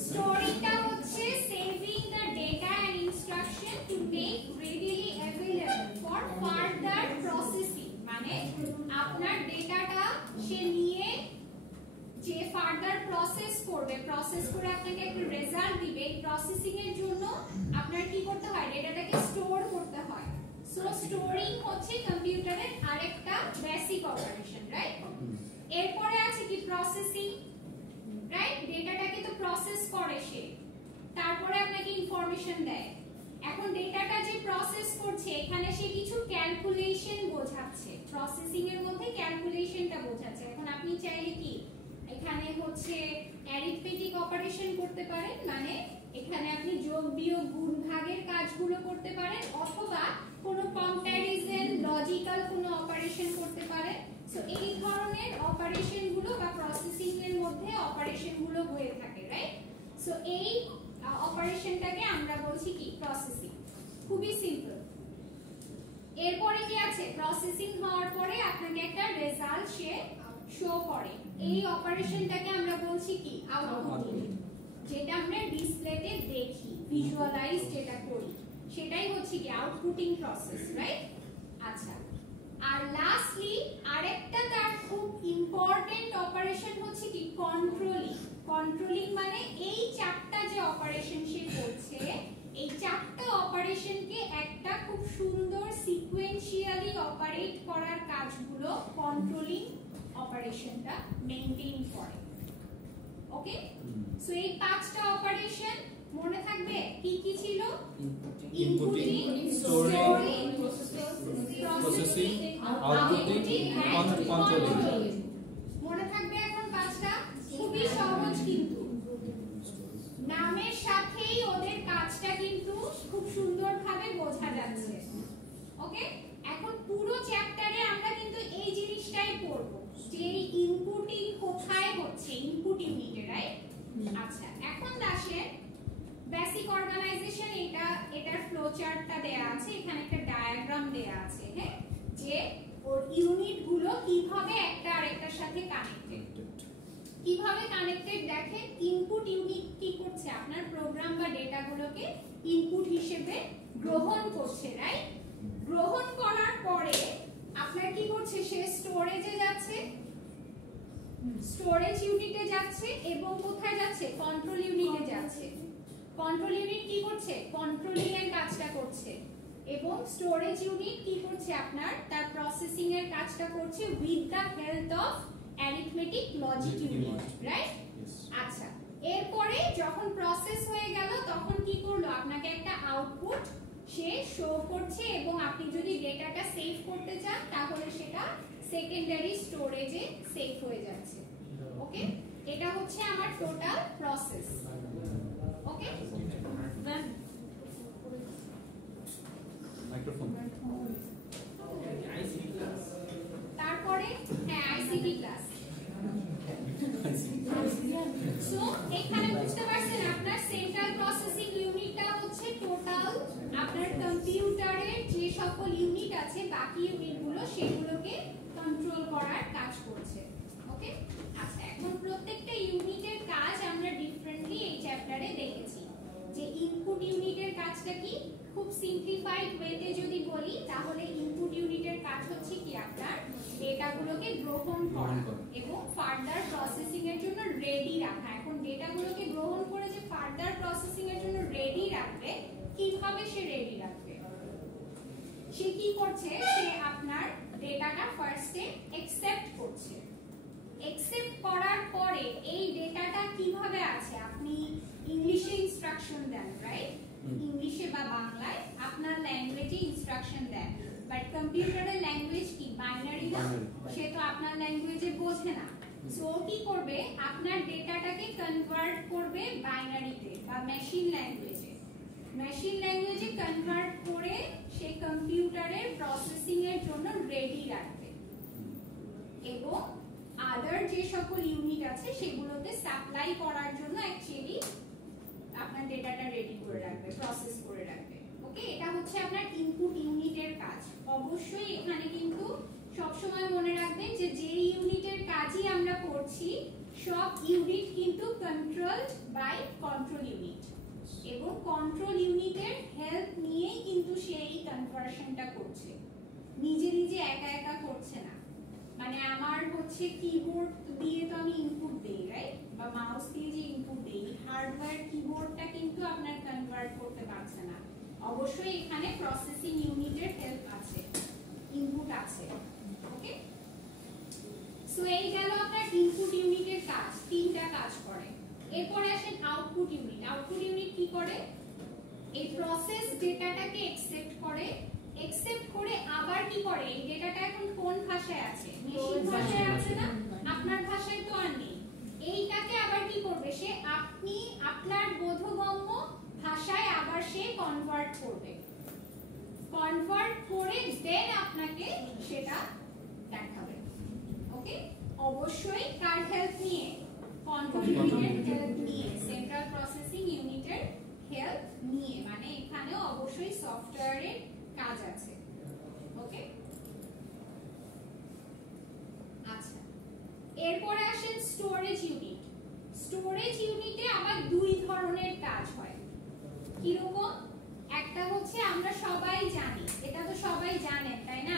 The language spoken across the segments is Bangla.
স্টোরিংটা হচ্ছে saving the data and instruction to make readily available for further processing, মানে আপনার ডেটাটা সে নিয়ে যে ফার্দার প্রসেস করবে, প্রসেস করে আপনাকে একটা রেজাল্ট দিবে, এই প্রসেসিং এর জন্য আপনার কি করতে হয়, ডেটাটাকে স্টোর করতে হয়। সো স্টোরিং হচ্ছে কম্পিউটারের আরেকটা বেসিক অপারেশন, রাইট? এরপরে আছে কি প্রসেসিং, রাইট? ডেটাটাকে তো প্রসেস করে সে, তারপরে আপনাকে ইনফরমেশন দেয়। এখন ডেটাটা যে প্রসেস করছে এখানে সে কিছু ক্যালকুলেশন বোঝাচ্ছে, প্রসেসিং এর মধ্যে ক্যালকুলেশনটা বোঝাচ্ছে। এখন আপনি চাইলে কি এখানে হচ্ছে অ্যারিথমেটিক অপারেশন করতে পারেন, মানে এখানে আপনি যোগ বিয়োগ গুণ ভাগের কাজগুলো করতে পারেন, অথবা কোনো কম্প্যারিজন লজিক্যাল কোনো অপারেশন করতে পারেন। সো এই ধরনের অপারেশন গুলো বা প্রসেসিং এর মধ্যে অপারেশন গুলো হয়ে থাকে, রাইট? সো এই অপারেশনটাকে আমরা বলছি কি প্রসেসিং। খুবই সিম্পল। এরপরে কি আছে, প্রসেসিং হওয়ার পরে আপনাকে একটা রেজাল্ট সে শো করে, এই অপারেশনটাকে আমরা বলছি কি আউটপুটিং। যেটা আমরা ডিসপ্লেতে দেখি, ভিজুয়ালাইজ যেটা করি, সেটাই হচ্ছে কি আউটপুটিং প্রসেস, রাইট? আচ্ছা, আর লাস্টলি আরেকটা তার খুব ইম্পর্টেন্ট অপারেশন হচ্ছে কি কন্ট্রোলিং। কন্ট্রোলিং মানে এই চারটা যে অপারেশন সে করছে, এই চারটা অপারেশনকে একটা খুব সুন্দর সিকোয়েন্সিয়ালি অপারেট করার কাজগুলো কন্ট্রোলিং অপারেশনটা মেইনটেইন করে। ওকে, সো এই পাঁচটা অপারেশন মনে থাকবে কি কি ছিল? Inputting, storing, processing, outputting and controlling. মনে থাকবে এখন পাঁচটা? খুবই সহজ, কিন্তু নামের সাথেই ওদের কাজটা কিন্তু খুব সুন্দরভাবে বোঝা যাচ্ছে। ওকে, এখন পুরো চ্যাপ্টারে আমরা কিন্তু এই জিনিসটাই পড়ব যে ইনপুটিং কোথায় হচ্ছে, ইনপুট ইউনিটে, রাইট? আচ্ছা, এখন আসেন বেসিক অর্গানাইজেশন। এটার ফ্লো চার্টটা দেয়া আছে, এখানে একটা ডায়াগ্রাম দেয়া আছে, হ্যাঁ, যে ওর ইউনিট গুলো কিভাবে একটা আরেকটার সাথে কানেক্টেড। কিভাবে কানেক্টেড দেখেন, ইনপুট ইউনিট কি করছে, আপনার প্রোগ্রাম বা ডেটা গুলোকে ইনপুট হিসেবে গ্রহণ করছে, রাইট? গ্রহণ করার পরে আপনার কি করছে, সে স্টোরেজে যাচ্ছে, স্টোরেজ ইউনিটে যাচ্ছে, এবং কোথায় যাচ্ছে, কন্ট্রোল ইউনিটে যাচ্ছে। কন্ট্রোল ইউনিট কি করছে, কন্ট্রোলিং এর কাজটা করছে, এবং স্টোরেজ ইউনিট কি করছে, আপনার তার প্রসেসিং এর কাজটা করছে with the help of arithmetic logic unit, right? আচ্ছা, এরপরে যখন প্রসেস হয়ে গেল তখন কি করলো, আপনাকে একটা আউটপুট সে শো করছে, এবং আপনি যদি ডেটাটা সেভ করতে চান তাহলে সেটা সেকেন্ডারি স্টোরেজে সেভ হয়ে যাচ্ছে। ওকে, এটা হচ্ছে আমার টোটাল প্রসেস। ওকে, মাইক্রোফোন। তারপরে হ্যাঁ আইসিটি ক্লাস। সো এখানে বুঝতে পারছেন আপনার সেন্ট্রাল প্রসেসিং ইউনিটটা হচ্ছে টোটাল আপনার কম্পিউটারের যে সকল ইউনিট আছে, বাকি ইউনিটগুলো সেগুলোকে কন্ট্রোল করার কাজ করছে। ওকে, আচ্ছা, এখন প্রত্যেকটা ইউনিটের কাজ আমরা ডিফারেন্টলি এই চ্যাপ্টারে দেখেছি। যে ইনপুট ইউনিটের কাজটা কি, খুব সিম্পলিফাইড ওয়েতে যদি বলি তাহলে ইনপুট ইউনিটের কাজ হচ্ছে কি আপনার ডেটাগুলোকে গ্রহণ করা এবং ফার্দার প্রসেসিং এর জন্য রেডি রাখা। এখন ডেটাগুলোকে গ্রহণ করে যে ফার্দার প্রসেসিং এর জন্য রেডি রাখবে, কিভাবে সে রেডি রাখবে, সে কি করছে, সে আপনার ডেটাটা ফার্স্টে অ্যাকসেপ্ট করছে। অ্যাকসেপ্ট করার পরে এই ডেটাটা কিভাবে আছে, আপনি ইংলিশে ইনস্ট্রাকশন দেন, রাইট? ইংলিশে বা বাংলায় আপনার ল্যাঙ্গুয়েজে ইনস্ট্রাকশন দেন, বাট কম্পিউটারের ল্যাঙ্গুয়েজ কি বাইনারি না, সে তো আপনার ল্যাঙ্গুয়েজে বোঝে না। সো কি করবে, আপনার ডেটাটাকে কনভার্ট করবে বাইনারিতে বা মেশিন ল্যাঙ্গুয়েজে। মেশিন ল্যাঙ্গুয়েজে কনভার্ট করে সে কম্পিউটারের প্রসেসিং এর জন্য রেডি রাখবে, এবং আদার যে সকল ইউনিট আছে সেগুলোতে সাপ্লাই করার জন্য অ্যাকচুয়ালি আপনার ডেটাটা রেডি করে রাখবে, প্রসেস করে রাখবে। ওকে, এটা হচ্ছে আপনার ইনপুট ইউনিটের কাজ। অবশ্যই এখানে কিন্তু সবসময় মনে রাখবেন যে যে ইউনিটের কাজই আমরা করছি সব ইউনিট কিন্তু কন্ট্রোলড বাই এবং কন্ট্রোল ইউনিটের হেল্প নিয়েই কিন্তু সে এই কনভার্সনটা করছে, নিজে নিজে একা একা করছে না। মানে আমার হচ্ছে কিবোর্ড দিয়ে তো আমি ইনপুট দেই, রাইট, বা মাউস দিয়ে যে ইনপুট দেই, হার্ডওয়্যার কিবোর্ডটা কিন্তু আপনার কনভার্ট করতে পারছে না। অবশ্যই এখানে প্রসেসিং ইউনিটের হেল্প আছে, ইনপুট আছে। ওকে, সো এই গেল আপনার ইনপুট ইউনিটের কাজ, তিনটা কাজ করে। এরপরে আসেন আউটপুট ইউনিট। আউটপুট ইউনিট কি করে? এই প্রসেস ডেটাটাকে একসেপ্ট করে, একসেপ্ট করে আবার কি করে, এই ডেটাটা এখন কোন ভাষায় আছে, মেশিন ভাষায় আছে না, আপনার ভাষায় তো আর নেই। এইটাকে আবার কি করবে সে, আপনি আপনার বোধগম্য ভাষায় আবার সে কনভার্ট করবে, কনভার্ট করে দেন আপনাকে সেটা দেখাবে। ওকে, অবশ্যই কার হেল্প নিয়ে, কন্ট্রোল ইউনিটের হেল্প নিয়ে, সেন্ট্রাল প্রসেসিং ইউনিটের হেল্প নিয়ে, মানে এখানেও অবশ্যই সফটওয়্যারের কাজ আছে। ওকে, আচ্ছা, এরপরে আসেন স্টোরেজ ইউনিট। স্টোরেজ ইউনিটে আবার দুই ধরনের কাজ হয়। কিরকম? একটা হচ্ছে আমরা সবাই জানি, এটা তো সবাই জানেন তাই না,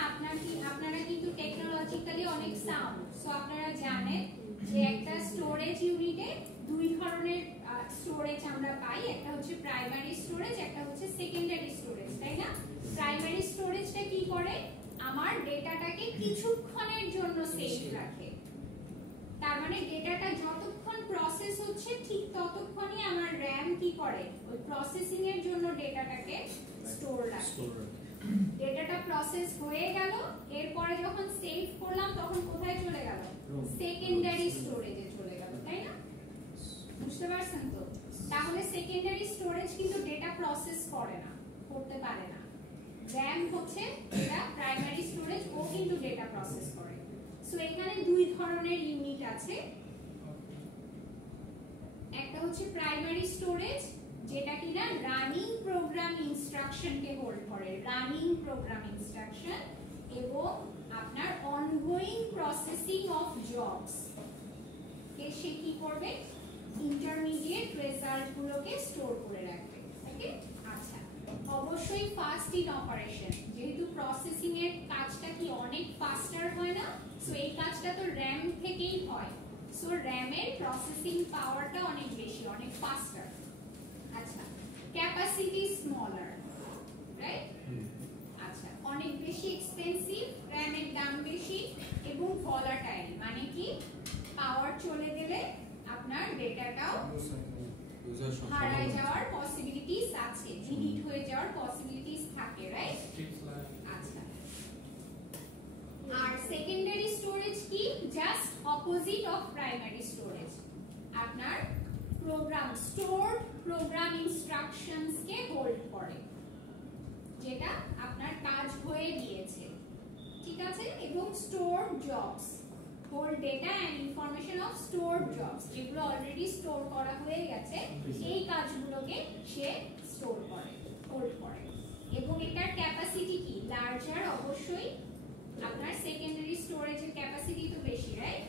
আপনারা কিন্তু টেকনোলজিক্যালি অনেক সাউন্ড, সো আপনারা জানেন যে একটা স্টোরেজ ইউনিটে দুই ধরনের স্টোরেজ আমরা পাই, একটা হচ্ছে প্রাইমারি স্টোরেজ, একটা হচ্ছে সেকেন্ডারি স্টোরেজ, তাই না? প্রাইমারি স্টোরেজটা কি করে, আমার ডেটাটাকে কিছুক্ষণের জন্য সেভ রাখে, তার মানে ডেটাটা যতক্ষণ প্রসেস হচ্ছে ঠিক ততক্ষণই আমার র‍্যাম কি করে, ওই প্রসেসিং এর জন্য ডেটাটাকে স্টোর রাখে। ডেটাটা প্রসেস হয়ে গেল, এরপরে যখন সেভ করলাম তখন কোথায় চলে গেল, সেকেন্ডারি স্টোরেজে চলে গেল, তাই না? বুঝতে পারছেন তো? তাহলে সেকেন্ডারি স্টোরেজ কিন্তু ডেটা প্রসেস করে না, করতে পারে না। র‍্যাম হচ্ছে এটা প্রাইমারি স্টোরেজ, ও কিন্তু ডেটা প্রসেস করে। সো এখানে দুই ধরনের ইউনিট আছে, একটা হচ্ছে প্রাইমারি স্টোরেজ যেটা কিনা রানিং প্রোগ্রাম ইনস্ট্রাকশনকে হোল্ড করে, রানিং প্রোগ্রাম ইনস্ট্রাকশন, এবং আপনার অনগোয়িং প্রসেসিং অফ জবস কে সে কি করবে, ইন্টারমিডিয়েট রেজাল্ট গুলোকে স্টোর করে রাখবে। ওকে, আচ্ছা, অবশ্যই ফাস্ট ইন অপারেশন, যেহেতু প্রসেসিং এর কাজটা কি অনেক ফাস্টার হয় না, সো এই কাজটা তো র‍্যাম থেকেই হয়, সো র‍্যাম এর প্রসেসিং পাওয়ারটা অনেক বেশি, অনেক ফাস্টার। আচ্ছা, ক্যাপাসিটি স্মলার, রাইট? আচ্ছা, অনেক বেশি এক্সপেন্সিভ, র‍্যাম এর দাম বেশি, এবং ভলাটাইল, মানে কি পাওয়ার চলে গেলে আপনার ডেটাটাও হারায় যাওয়ার পসিবিলিটিস আছে, ডিলিট হয়ে যাওয়ার পসিবিলিটিস থাকে, রাইট? আচ্ছা, আর সেকেন্ডারি স্টোরেজ কি, just opposite of primary storage, আপনার প্রোগ্রাম স্টোরড প্রোগ্রাম ইনস্ট্রাকশনস কে হোল্ড করে, যেটা আপনার কাজ হয়ে গিয়েছে, ঠিক আছে, এবং stored jobs, hold data and information of stored jobs, যেগুলো অলরেডি স্টোর করা হয়ে গেছে এই কাজগুলোকে সে স্টোর করে, হোল্ড করে। এবং এটার ক্যাপাসিটি কি, লার্জার, অবশ্যই আপনার সেকেন্ডারি স্টোরেজের ক্যাপাসিটি তো বেশি, রাইট?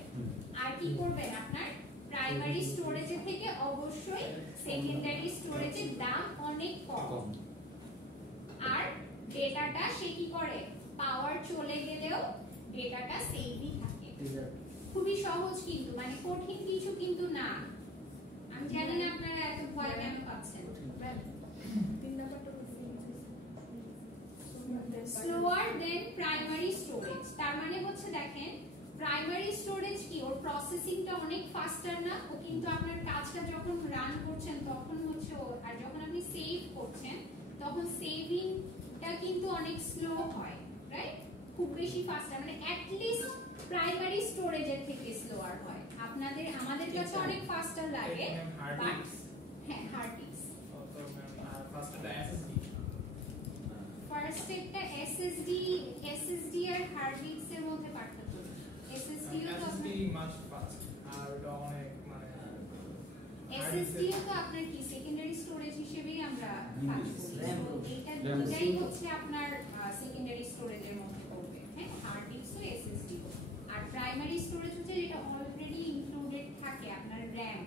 আর কি করবেন, আপনার প্রাইমারি স্টোরেজের থেকে অবশ্যই সেকেন্ডারি স্টোরেজের দাম অনেক কম, আর ডেটাটা সে কি করে, পাওয়ার চলে গেলেও ডেটাটা সেভই থাকে। খুবই সহজ কিন্তু, মানে কঠিন কিছু কিন্তু না। আমি জানি না আপনারা এত ভয় কেন পাচ্ছেন। স্লোয়ার দেন প্রাইমারি স্টোরেজ, তার মানে হচ্ছে দেখেন প্রাইমারি স্টোরেজ কি, ওর প্রসেসিংটা অনেক ফাস্টার না, ও কিন্তু আপনার কাজটা যখন রান করছেন তখন হচ্ছে ও, আর যখন আপনি সেভ করছেন তখন সেভিংটা কিন্তু অনেক স্লো হয়, রাইট? খুব বেশি ফাস্টার, মানে অ্যাট লিস্ট প্রাইমারি স্টোরেজের থেকে স্লোয়ার হয়। আপনাদের আমাদের কাছে অনেক ফাস্টার লাগে, বাট হ্যাঁ, হার্ড ডিস্ক ফার্স্ট একটা এসএসডি আর হার্ড ডিস্কের মধ্যে পার্থক্য, এসএসডি ও তো মাচ ফাস্ট, আর অনেক মানে এসএসডি ও তো আপনার কি সেকেন্ডারি স্টোরেজ হিসেবেই আমরা কাজ করি, এটা দুটোই হচ্ছে আপনার সেকেন্ডারি স্টোরেজের মধ্যে পড়বে, হ্যাঁ, হার্ড ডিস্ক ও এসএসডি ও। আর প্রাইমারি স্টোরেজ হচ্ছে যেটা অলরেডি ইনক্লুডেড থাকে আপনার র‍্যাম,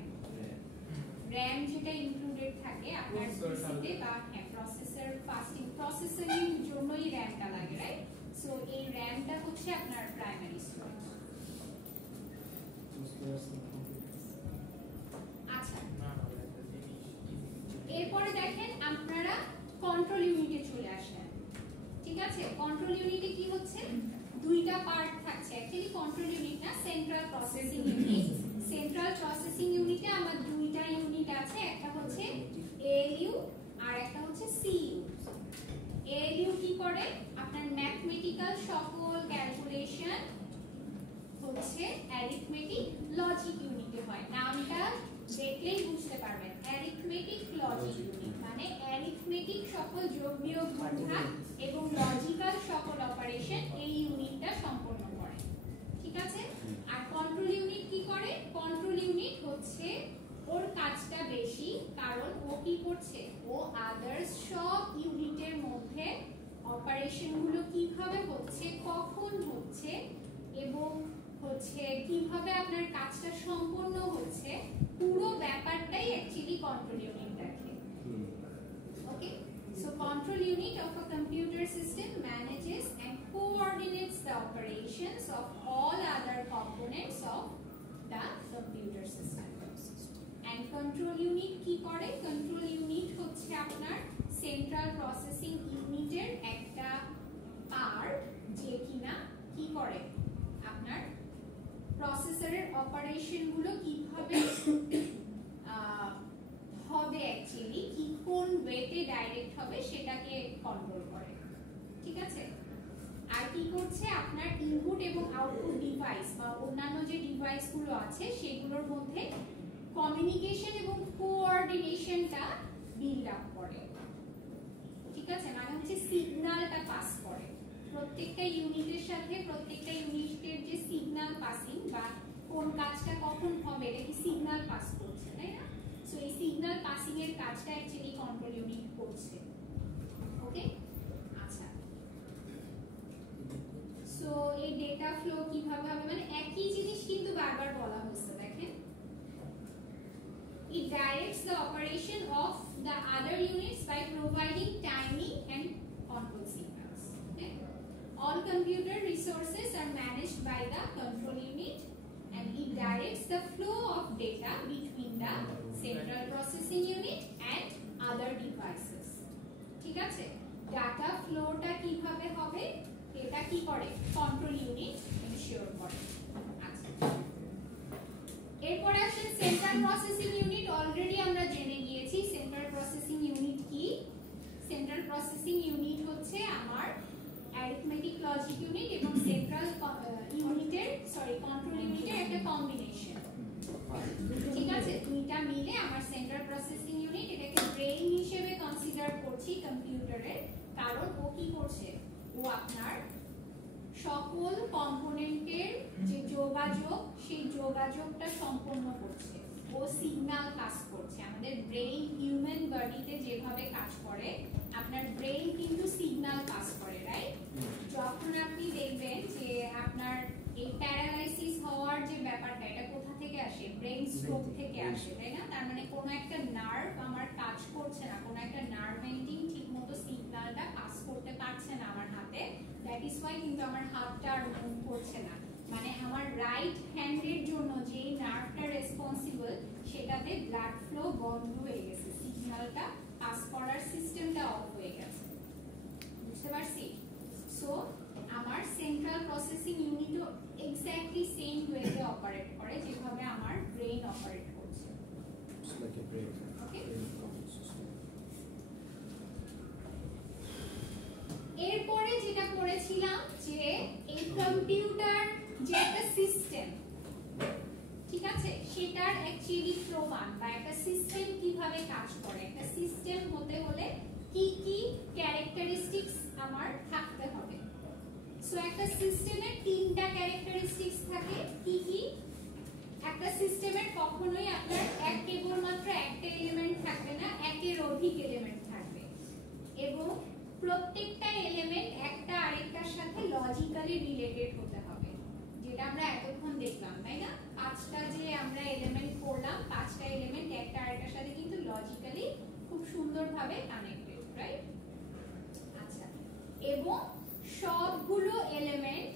RAM যেটা ইনক্লুডেড থাকে আপনার পিসিতে বা হ্যাঁ প্রসেসর প্রসেসিং জন্যই RAM টা লাগে, রাইট? সো এই RAM টা হচ্ছে আপনার প্রাইমারি স্টোরেজ। আচ্ছা, এরপরে দেখেন আপনারা কন্ট্রোল ইউনিটে চলে আসেন। ঠিক আছে, কন্ট্রোল ইউনিটে কি হচ্ছে, দুইটা পার্ট থাকছে। অ্যাকচুয়ালি কন্ট্রোল ইউনিট না, central processing unit. Central processing ইউনিটে আমার দুইটা ইউনিট আছে, একটা হচ্ছে ALU আর একটা হচ্ছে CU। ALU কি করে, আপনার ম্যাথমেটিক্যাল সকল ক্যালকুলেশন হচ্ছে অ্যারিথমেটিক লজিক ইউনিটে হয়। নামটা দেখলেই বুঝতে পারবেন, অ্যারিথমেটিক লজিক ইউনিট মানে অ্যারিথমেটিক সকল যোগ বিয়োগ গুণভাগ এবং লজিক্যাল সকল অপারেশন এই ইউনিটটা সম্পন্ন করে। ঠিক আছে, আর কন্ট্রোল ইউনিট কি করে, কন্ট্রোল ইউনিট হচ্ছে ওর কাজটা বেশি, কারণ ও কি করছে, ও আদার্স সব ইউনিটের মধ্যে অপারেশন গুলো কিভাবে হচ্ছে, কখন হচ্ছে এবং হচ্ছে কিভাবে আপনার কাজটা সম্পন্ন হচ্ছে, পুরো ব্যাপারটাই অ্যাকচুয়ালি কন্ট্রোল ইউনিট দেখে। ওকে, so control unit of a computer system manages and coordinates the operations of all other components of the computer system. And control unit কি করে, control unit হচ্ছে আপনার সেন্ট্রাল প্রসেসিং ইউনিটের একটা পার্ট, যে কিনা কি করে আপনার প্রসেসরের অপারেশন গুলো কিভাবে হবে, অ্যাকচুয়ালি কি কোন ওয়েতে ডাইরেক্ট হবে সেটাকে কন্ট্রোল করে। ঠিক আছে, আর কি করছে, আপনার ইনপুট এবং আউটপুট ডিভাইস বা অন্যান্য যে ডিভাইস গুলো আছে সেগুলোর মধ্যে কমিউনিকেশন এবং কোঅর্ডিনেশনটা বিল্ড আপ করে। ঠিক আছে, মানে হচ্ছে সিগন্যালটা পাস করে প্রত্যেকটা ইউনিটের সাথে, প্রত্যেকটা ইউনিটের যে সিগন্যাল পাসিং বা কোন কাজটা কখন হবে এটা কি সিগন্যাল পাস করছে, তাই না? সো এই সিগন্যাল পাসিং এর কাজটা অ্যাকচুয়ালি কন্ট্রোল ইউনিট করছে। ওকে, আচ্ছা, সো এই ডেটা ফ্লো কিভাবে হবে, মানে একই জিনিস কিন্তু বারবার বলা হচ্ছে। দেখেন, it directs the operation of the other units by providing timing and control signals. Okay? All computer resources are managed by the control unit and it directs the flow of data between the central processing unit and other devices. ঠিক আছে, ডাটা ফ্লোটা কিভাবে হবে এটা কি করে, কন্ট্রোল ইউনিট এনশিওর করে। আচ্ছা, এরপরে আসেন সেন্ট্রাল প্রসেসিং ইউনিট। অলরেডি আমরা জেনে গিয়েছি সেন্ট্রাল প্রসেসিং ইউনিট কি। সেন্ট্রাল প্রসেসিং ইউনিট হচ্ছে আমার অ্যারিথমেটিক লজিক ইউনিট এবং সেন্ট্রাল ইউনিটের কন্ট্রোল ইউনিটের একটা কম্বিনেশন। ঠিক আছে, দুইটা মিলে আমার সেন্ট্রাল প্রসেসিং ইউনিট। এটাকে ব্রেইন হিসেবে কনসিডার করছি কম্পিউটারের, কারণ ও কি করছে, ও আপনার সকল কম্পোনেন্টের যে যোগাযোগ সেই যোগাযোগটা সম্পন্ন করছে, ও সিগন্যাল পাস করছে। আমাদের ব্রেইন হিউম্যান বডিতে যেভাবে কাজ করে, আপনার ব্রেইন কিন্তু সিগন্যাল পাস করে, রাইট? যখন আপনি দেখবেন যে আপনার এই প্যারালাইসিস হওয়ার যে ব্যাপারটা, এটা কোথা থেকে আসে, ব্রেইন স্ট্রোক থেকে আসে, তাই না? তার মানে কোনো একটা নার্ভ আমার কাজ করছে না, কোনো একটা নার্ভ এন্ডিং ঠিকমতো সিগন্যালটা পাস করতে পারছে না আমার হাতে। দ্যাট ইজ ওয়াই কিন্তু আমার হাতটা আর মুভ করছে না, মানে আমার রাইট হ্যান্ডের জন্য যে নার্ভটা রেসপন্সিবল সেটাতে ব্লাড ফ্লো বন্ধ হয়ে গেছে, সিগন্যালটা পাস করার সিস্টেমটা অফ হয়ে গেছে। বুঝতে পারছি? সো আমার সেন্ট্রাল প্রসেসিং ইউনিটও এক্স্যাক্টলি সেম ওয়েতে অপারেট করে যেভাবে আমার ব্রেইন অপারেট করছে। ওকে, এরপরে যেটা করেছিলাম যে এই কম্পিউটার যে একটা সিস্টেম, ঠিক আছে, সেটার অ্যাকচুয়ালি প্রমাণ বা একটা সিস্টেম কিভাবে কাজ করে, একটা সিস্টেম হতে হলে কি কি ক্যারেক্টারিস্টিক্স আমার থাকতে হবে। সো একটা সিস্টেমের তিনটা ক্যারেক্টারিস্টিক্স থাকে। কি কি? একটা সিস্টেমের কখনোই আপনার কেবলমাত্র একটা এলিমেন্ট থাকবে না, একের অধিক এলিমেন্ট থাকবে এবং প্রত্যেকটা এলিমেন্ট একটা আরেকটার সাথে লজিক্যালি রিলেটেড হতে হবে। যে এটা আমরা এতক্ষণ দেখলাম তাই না, পাঁচটা যে আমরা এলিমেন্ট করলাম, পাঁচটা এলিমেন্ট একটা আরেকটার সাথে কিন্তু লজিক্যালি খুব সুন্দরভাবে কানেক্টেড, রাইট? আচ্ছা, এবং সবগুলো এলিমেন্ট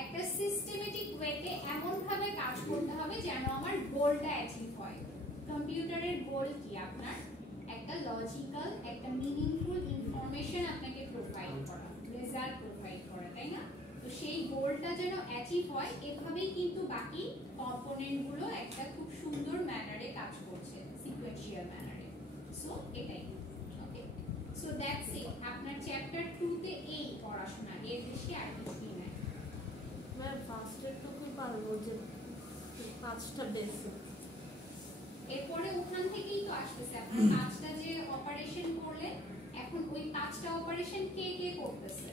একটা সিস্টেমেটিক ওয়েতে এমন ভাবে কাজ করতে হবে যেন আমার গোলটা অ্যাচিভ হয়। কম্পিউটারের গোল কি? আপনার একটা লজিক্যাল, একটা মিনিংফুল ইনফরমেশন আপনাকে প্রোভাইড করা, রেজাল্ট প্রোভাইড করা, তাই না? তো সেই গোলটা যেন অ্যাচিভ হয়, এভাবেই কিন্তু বাকি কম্পোনেন্টগুলো একটা খুব সুন্দর ম্যানারে কাজ করছে, সিকোয়েন্সিয়াল ম্যানারে। সো এটাই, ওকে? So that's it. আপনার চ্যাপ্টার 2 তে এই পড়াশোনা, এর বেশি আর কিছুই নাই। ম্যাম ফার্স্টের টুকুই পারবো, যে পাঁচটা বেসিক, এরপরে ওখান থেকেই তো আসতেছে আপনার পাঁচটা যে অপারেশন করলে, এখন ওই পাঁচটা অপারেশন কে কে করতেছে,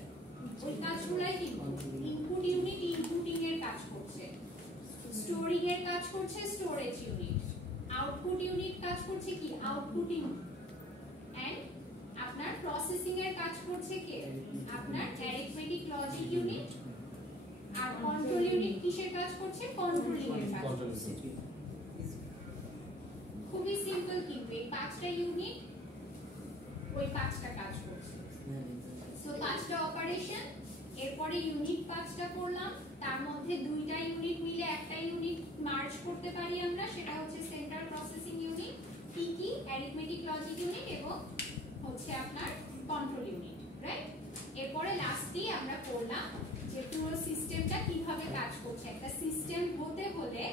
ওই কাজগুলাই কিন্তু ইনপুট ইউনিট ইনপুটিং এর কাজ করছে, স্টোরিং এর কাজ করছে স্টোরেজ ইউনিট, আউটপুট ইউনিট কাজ করছে কি আউটপুটিং, এন্ড আপনার প্রসেসিং এর কাজ করছে কে আপনার অ্যারিথমেটিক লজিক ইউনিট, আর কন্ট্রোল ইউনিট কিসের কাজ করছে কন্ট্রোলিং এর কাজ করছে। খুবই সিম্পল কিন্তু এই পাঁচটা ইউনিট ওই পাঁচটা কাজ করছে। সো পাঁচটা অপারেশন, এরপরে ইউনিট পাঁচটা করলাম, তার মধ্যে দুইটা ইউনিট মিলে একটা ইউনিট মার্জ করতে পারি আমরা, সেটা হচ্ছে সেন্ট্রাল প্রসেসিং ইউনিট, কি কি অ্যারিথমেটিক লজিক ইউনিট এবং হচ্ছে আপনার কন্ট্রোল ইউনিট, রাইট? এরপরে লাস্টলি আমরা করলাম যে পুরো সিস্টেমটা কিভাবে কাজ করছে। একটা সিস্টেম হতে হলে,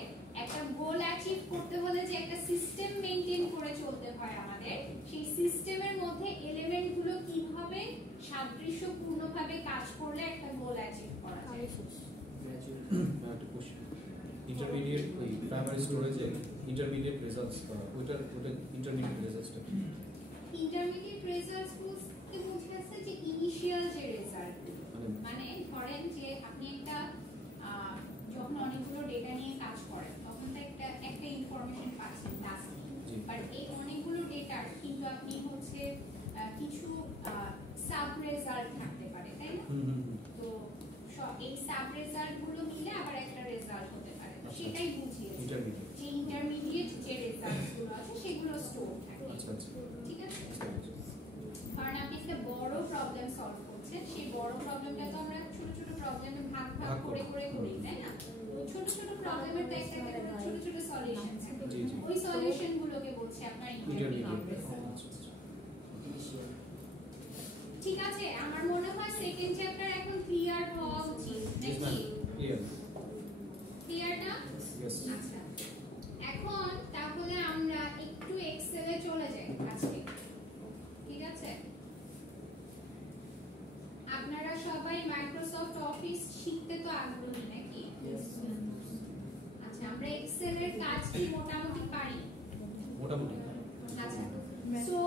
একটা গোল অ্যাচিভ করতে হলে যে একটা সিস্টেম মেইনটেইন করে চলতে হয় আমাদের, সেই সিস্টেমের মধ্যে এলিমেন্টগুলো কিভাবে সাদৃশ্যপূর্ণভাবে কাজ করলে একটা গোল অ্যাচিভ করা যায়। একটা কোশ্চেন, ইন্টারমিডিয়েট ওই প্রাইমারি স্টোরেজে ইন্টারমিডিয়েট রেজাল্টস, ওটা ইন্টারমিডিয়েট রেজাল্টসটা ইন্টারমিডিয়েট রেজাল্টস বলতে বোঝাচ্ছে যে ইনিশিয়াল যে রেজাল্ট, মানে ধরেন যে আপনি একটা যখন অনেকগুলো ডেটা নিয়ে কাজ করেন তখন তো একটা ইনফরমেশন পাচ্ছেন টাস্ক, বাট এই অনেকগুলো ডেটার কিন্তু আপনি হচ্ছে কিছু সাব রেজাল্ট থাকতে পারে, তাই না? তো এই সাব রেজাল্ট গুলো মিলে আবার একটা রেজাল্ট হতে পারে, তো সেটাই বুঝিয়েছে যে ইন্টারমিডিয়েট যে রেজাল্টস গুলো আছে সেগুলো স্টোর থাকে। ঠিক আছে, কারণ আপনি একটা বড় প্রবলেম সলভ করছেন, সেই বড় প্রবলেমটা তো আমরা ছোট ছোট প্রবলেমে ভাগ ভাগ করে করে করি, তাই না? তো ছোট ছোট প্রবলেমের তো একটা ছোট ছোট সলিউশন থাকে, ওই সলিউশন গুলোকে বলছি আপনার ইন্টারমিডিয়েট রেজাল্ট। ঠিক আছে, আমার মনে হয় সেকেন্ড চ্যাপ্টার এখন ক্লিয়ার হওয়া উচিত নাকি? ক্লিয়ার না? আচ্ছা, এখন তাহলে আমরা একটু এক্সেলে চলে যাই আজকে, ঠিক আছে? আপনারা সবাই মাইক্রোসফট অফিস শিখতে তো আগ্রহী নাকি? আচ্ছা, আমরা এক্সেলের কাজ কি মোটামুটি পারি? মোটামুটি। আচ্ছা, সো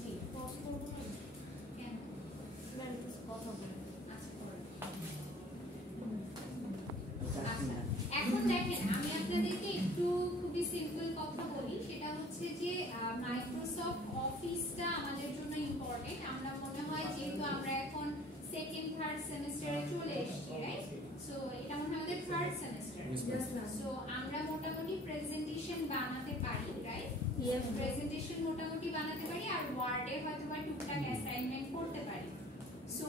জি এখন দেখেন আমি আপনাদেরকে একটু খুবই সিম্পল কথা বলি, সেটা হচ্ছে যে মাইক্রোসফট অফিসটা আমাদের জন্য ইম্পর্টেন্ট। আমরা মনে হয় যেহেতু আমরা এখন সেকেন্ড থার্ড সেমিস্টারে চলে এসেছি, রাইট? সো এটা মনে হয় আমাদের থার্ড সেমিস্টার, সো আমরা মোটামুটি প্রেজেন্টেশন বানাতে পারি, রাইট? প্রেজেন্টেশন মোটামুটি বানাতে পারি, আর ওয়ার্ডে হয়তো বা টুকটাক অ্যাসাইনমেন্ট করতে পারি। সো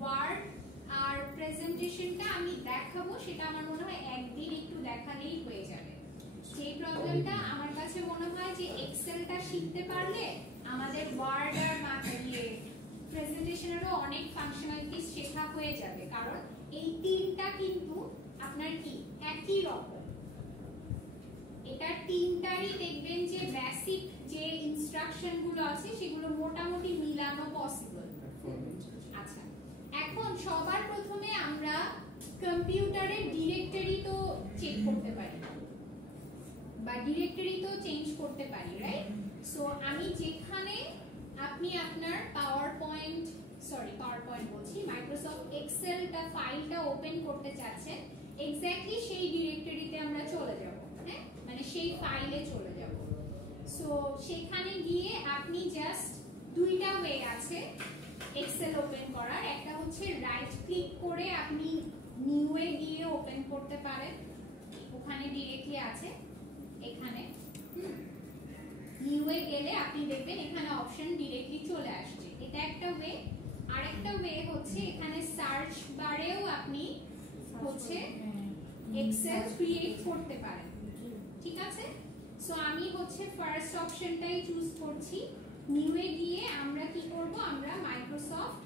ওয়ার্ড আর প্রেজেন্টেশনটা আমি দেখাবো, সেটা আমার মনে হয় একদিন একটু দেখালেই হয়ে যাবে। সেই প্রবলেমটা আমার কাছে মনে হয় যে এক্সেলটা শিখতে পারলে আমাদের ওয়ার্ড আর প্রেজেন্টেশনেরও অনেক ফাংশনালিটিস শেখা হয়ে যাবে, কারণ এই তিনটা কিন্তু আপনার কি একই রকম। এটা তিনটারই দেখবেন যে বেসিক যে ইনস্ট্রাকশন গুলো আছে সেগুলো মোটামুটি মিলানো পসিবল। আচ্ছা, এখন সবার প্রথমে আমরা কম্পিউটারের ডিরেক্টরি তো চেক করতে পারি বা ডিরেক্টরি তো চেঞ্জ করতে পারি, রাইট? সো আমি যেখানে আপনি আপনার পাওয়ারপয়েন্ট বলছি, মাইক্রোসফট এক্সেলটা ফাইলটা ওপেন করতে চাচ্ছেন, এক্স্যাক্টলি সেই ডিরেক্টরিতে আমরা চলে যাব, হ্যাঁ, মানে সেই ফাইলে চলে যাব। সো সেখানে গিয়ে আপনি জাস্ট দুইটা ওয়ে আছে এক্সেল ওপেন করার, একটা হচ্ছে রাইট ক্লিক করে আপনি নিউ এ গিয়ে ওপেন করতে পারেন, ওখানে ডিরেক্টলি আছে এখানে। নিউ এ গেলে আপনি দেখবেন এখানে অপশন ডিরেক্টলি চলে আসছে, এটা একটা ওয়ে। আরেকটা ওয়ে হচ্ছে এখানে সার্চ বারেও আপনি হচ্ছে এক্সেল ক্রিয়েট করতে পারেন, ঠিক আছে। সো আমি হচ্ছে ফার্স্ট অপশনটাই চুজ করছি। নিউ এ গিয়ে আমরা কি করব, আমরা মাইক্রোসফট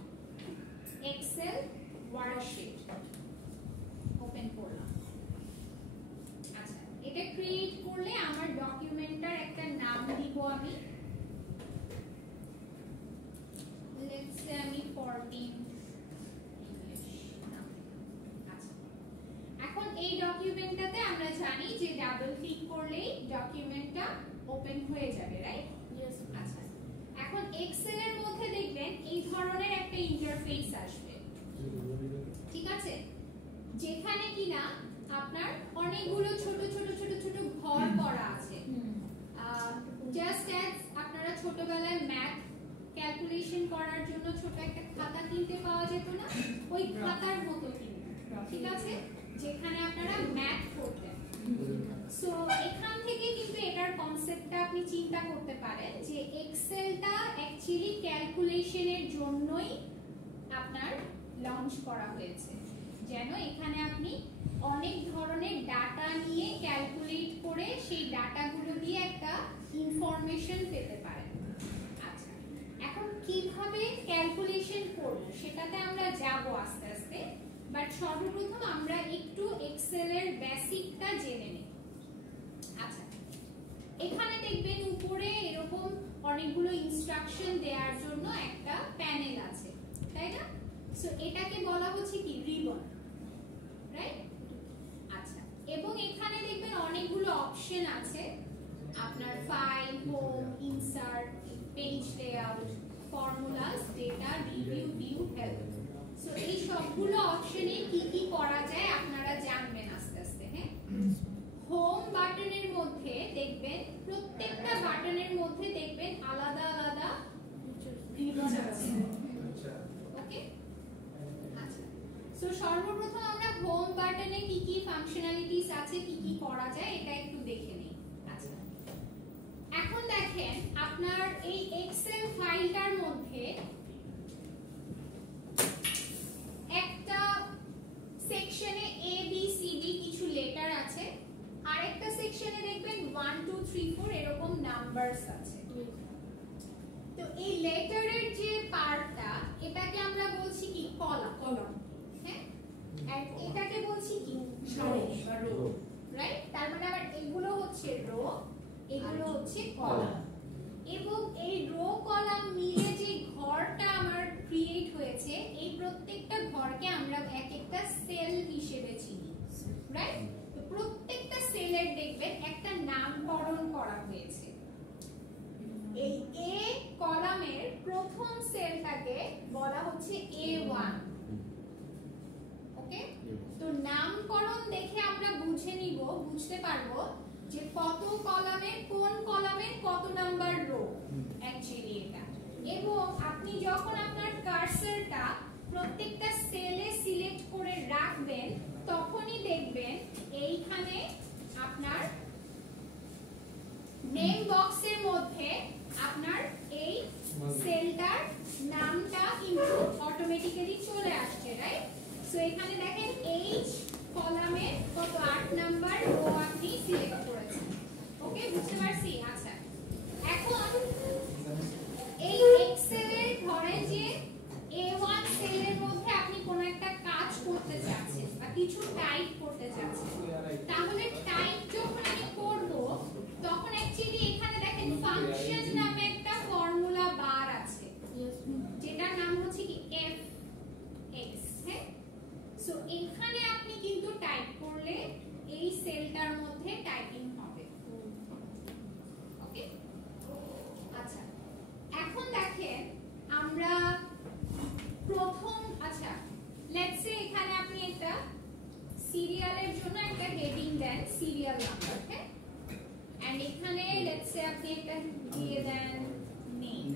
এক্সেল ওয়ার্কশিট ওপেন করলাম। আচ্ছা, এটা ক্রিয়েট করলে আমার ডকুমেন্টটার একটা নাম দিব আমি, লেটস সে আমি 14 ইংলিশ নাম। আচ্ছা, এখন এই ডকুমেন্টটাতে আমরা জানি যে ডাবল ক্লিক করলেই ডকুমেন্টটা ওপেন হয়ে যাবে, রাইট? ইয়েস। আচ্ছা, এখন এক্সেল এর মধ্যে দেখবেন এই ধরনের একটা ইন্টারফেস আসবে, ঠিক আছে, যেখানে কিনা আপনার অনেকগুলো ছোট ছোট ছোট ছোট ঘর করা আছে। জাস্ট অ্যাজ আপনারা ছোটবেলায় ম্যাথ ক্যালকুলেশন করার জন্য ছোট একটা খাতা কিনতে পাওয়া যেত না, ওই খাতার মতো কিন্তু, ঠিক আছে, যেখানে আপনারা ম্যাথ করতেন। সো এখান থেকে কিন্তু এটার কনসেপ্টটা আপনি চিন্তা করতে পারেন যে এক্সেলটা অ্যাকচুয়ালি ক্যালকুলেশনের জন্যই আপনার লঞ্চ করা হয়েছে, যেন এখানে আপনি অনেক ধরনের ডাটা নিয়ে ক্যালকুলেট করে সেই ডাটাগুলো দিয়ে একটা ইনফরমেশন পেতে পারেন। আচ্ছা, এখন কিভাবে ক্যালকুলেশন করব সেটাতে আমরা যাব আস্তে আস্তে, বাট সর্বপ্রথম আমরা একটু এক্সেলের বেসিকটা জেনে নিই। আচ্ছা, এখানে দেখবেন উপরে এরকম অনেকগুলো ইনস্ট্রাকশন দেওয়ার জন্য একটা প্যানেল আছে, তাই না? সো এটাকে বলা হচ্ছে কি রিবন, রাইট? আচ্ছা, এবং এখানে দেখবেন অনেকগুলো অপশন আছে, আপনার file, home, insert, page layout, formulas, data, review, view, help. So এই সবগুলো অপশনে কি কি করা যায় আপনারা জানবেন আস্তে আস্তে, হ্যাঁ। হোম বাটনের মধ্যে দেখবেন প্রত্যেকটা বাটনের মধ্যে দেখবেন আলাদা আলাদা রিবন আছে, ওকে। আচ্ছা, সো সর্বপ্রথম আমরা হোম বাটনে কি কি ফাংশনালিটিস আছে, কি কি করা যায় এটা একটু দেখে নিই। আচ্ছা, এখন দেখেন আপনার এই এক্সেল ফাইলটার মধ্যে একটা সেকশনে এ বি সি ডি কিছু লেটার আছে, আরেকটা সেকশনে দেখবেন 1 2 3 4 এরকম নাম্বারস আছে। তো এই লেটারের যে পার্টটা এটাকে আমরা বলছি কি কলাম, হ্যাঁ, এন্ড এটাকে বলছি কি রো, রাইট? তার মানে আবার এগুলো হচ্ছে রো, এগুলো হচ্ছে কলাম, এবং এই রো কলাম মিলে যে ঘরটা আমার ক্রিয়েট হয়েছে এই প্রত্যেকটা ঘরকে আমরা এক একটা সেল হিসেবে চিনি, রাইট? তো প্রত্যেকটা সেলের দেখবেন একটা নামকরণ করা হয়েছে। এই এ কলামের প্রথম সেলটাকে বলা হচ্ছে A1, ওকে। তো নামকরণ দেখে আমরা বুঝতে পারবো যে কত কলামের কোন কলামের কত নাম্বার রো অ্যাকচুয়ালি এটা। এবং আপনি যখন আপনার কার্সরটা প্রত্যেকটা সেলে সিলেক্ট করে রাখবেন তখনই দেখবেন এইখানে আপনার নেম বক্সের মধ্যে আপনার এই সেলটার নামটা কিন্তু অটোমেটিক্যালি চলে আসছে, রাইট? সো এখানে দেখেন এইচ কলামে কত 8 নাম্বার রো আপনি সিলেক্ট করেছেন, ওকে, বুঝতে পারছি? আচ্ছা, এখন এই এক্সেলের ধরে যে A1 সেলের মধ্যে আপনি কোন একটা কাজ করতে চাচ্ছেন বা কিছু টাইপ করতে চাচ্ছেন, তাহলে টাইপ যখন আমি করব তখন অ্যাকচুয়ালি এখানে দেখেন ফাংশন নামে একটা ফর্মুলা বার আছে, যেটার নাম হচ্ছে কি fx, হ্যাঁ। সো এখানে আপনি কিন্তু টাইপ করলে এই সেলটার মধ্যে টাইপিং হবে, ওকে। আচ্ছা, এখন দেখেন আমরা প্রথম, আচ্ছা লেটস সে এখানে আপনি একটা সিরিয়ালের জন্য একটা হেডিং দেন সিরিয়াল নাম্বার, হ্যাঁ, এন্ড এখানে লেটস সে আপনি একটা দিয়ে দেন নেম,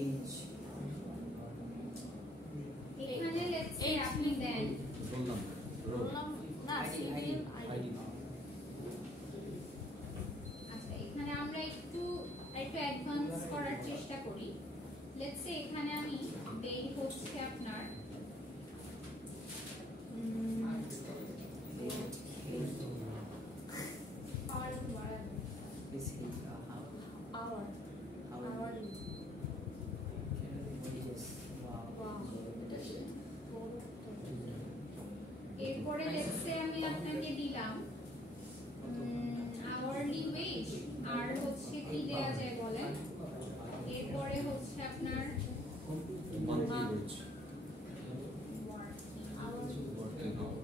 age, এখানে লেটস হচ্ছে আপনার পাওয়ার বাড়ানো Hour. Hourly. Wow. এরপরে লেটস সে আমি আপনাকে দিলাম আওয়ারলি ওয়েজ আর হচ্ছে কি দেয়া যায় বলেন, এরপরে হচ্ছে আপনার monthly wage working working hour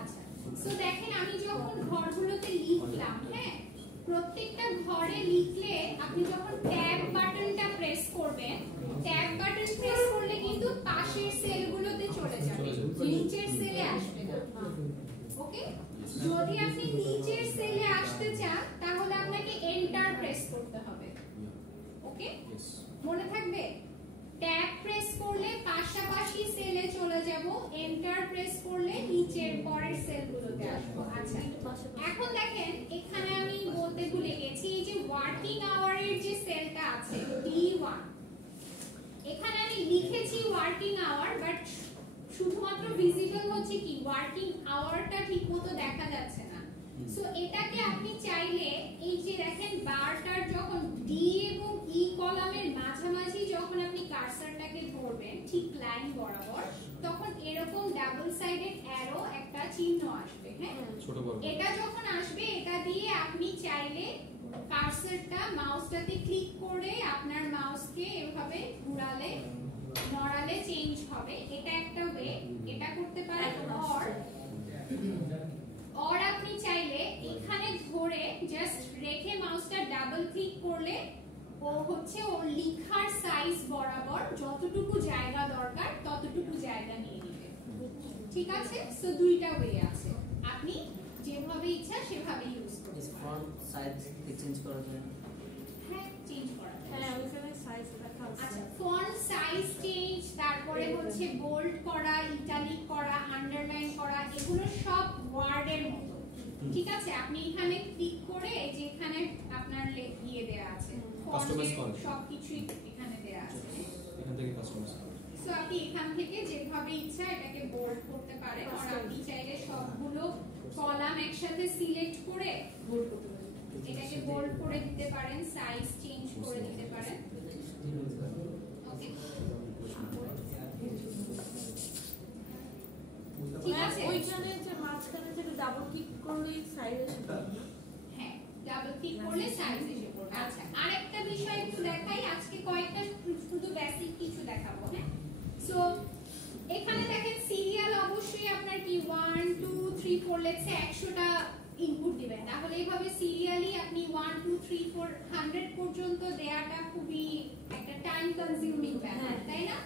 আচ্ছা। সো দেখেন আমি যখন ঘরগুলোতে লিখলাম, হ্যাঁ, প্রত্যেকটা ঘরে লিখলে আপনি যখন ট্যাব বাটনটা প্রেস করবেন, ট্যাব বাটন প্রেস করলে কিন্তু পাশের সেলগুলোতে চলে যাবে, নিচের সেলে আসবে না। ওকে, যদি আপনি নিচের সেলে আসতে চান তাহলে আপনাকে এন্টার প্রেস করতে হবে। ওকে, yes মনে থাকবে, ট্যাব প্রেস করলে পাশাপাশি সেলে চলে যাব, এন্টার প্রেস করলে নিচের পরের সেলগুলোতে আসবো। আচ্ছা, এখন দেখেন এখানে আমি বলতে ভুলে গেছি, এই যে ওয়ার্কিং আওয়ারের যে সেলটা আছে D1, এখানে আমি লিখেছি ওয়ার্কিং আওয়ার, বাট শুধুমাত্র ভিজিবল হচ্ছে কি ওয়ার্কিং আওয়ারটা ঠিকমতো দেখা যাচ্ছে না। সো এটাকে আপনি চাইলে এই যে দেখেন বারটার যখন ডি এবং ই কলামের মাঝামাঝি যখন আপনি কার্সারটাকে ধরবেন ঠিক লাইন বরাবর, তখন এরকম ডাবল সাইডেড অ্যারো একটা চিহ্ন আসবে। হ্যাঁ, ছোট বড় এটা যখন আসবে এটা দিয়ে আপনি চাইলে কার্সারটা মাউসটাতে ক্লিক করে আপনার মাউসকে এভাবে ঘোরালে নড়ালে চেঞ্জ হবে, এটা একটা ওয়ে, এটা করতে পারেন। আর আপনি চাইলে এখানে ধরে জাস্ট রেখে মাউসটা ডাবল ক্লিক করলে ও হচ্ছে ওর লেখার সাইজ বরাবর যতটুকু জায়গা দরকার ততটুকু জায়গা নিয়ে নেবে। ঠিক আছে, সো দুইটা ওয়ে আছে, আপনি যেভাবে ইচ্ছা সেভাবে ইউজ করতে इस পারেন। फॉन्ट साइज चेंज करा जाए হ্যাঁ, চেঞ্জ করা যায়। হ্যাঁ ওইখানে সাইজ রাখা আছে। আচ্ছা, ফন্ট সাইজ চেঞ্জ, তারপরে হচ্ছে বোল্ড করা, ইটালিক করা, আন্ডারলাইন করা, এগুলো সব ওয়ার্ডের মতো। ঠিক আছে, আপনি এখানে ক্লিক করে এই যে এখানে আপনার ইয়ে দেয়া আছে, Customize ফন্টের করা। সবকিছুই এখানে দেয়া আছে। এখান থেকে কাস্টমাইজ সো আপনি এখান থেকে যেভাবে ইচ্ছা এটাকে বোল্ড করতে পারেন, আর আপনি চাইলে সবগুলো কলাম একসাথে সিলেক্ট করে এটাকে বোল্ড করে দিতে পারেন, সাইজ চেঞ্জ করে দিতে পারেন। ওকে, ঠিক আছে, ওইখানে যে মাঝখানে যে ডাবল ক্লিক করলেই সাইজ এসে যাবে। হ্যাঁ, ডাবল ক্লিক করলে সাইজ এসে পড়বে। আচ্ছা, আরেকটা বিষয় একটু দেখাই, আজকে কয়েকটা শুধু বেসিক কিছু দেখাবো। হ্যাঁ, সো এখানে দেখেন সিরিয়াল অবশ্যই আপনার কি 1 2 3 4 লেটস 100টা ইনপুট দিবেন, তাহলে এইভাবে সিরিয়ালি আপনি 1 2 3 4 100 পর্যন্ত দেয়াটা খুবই একটা টাইম কনজিউমিং ব্যাপার, তাই না?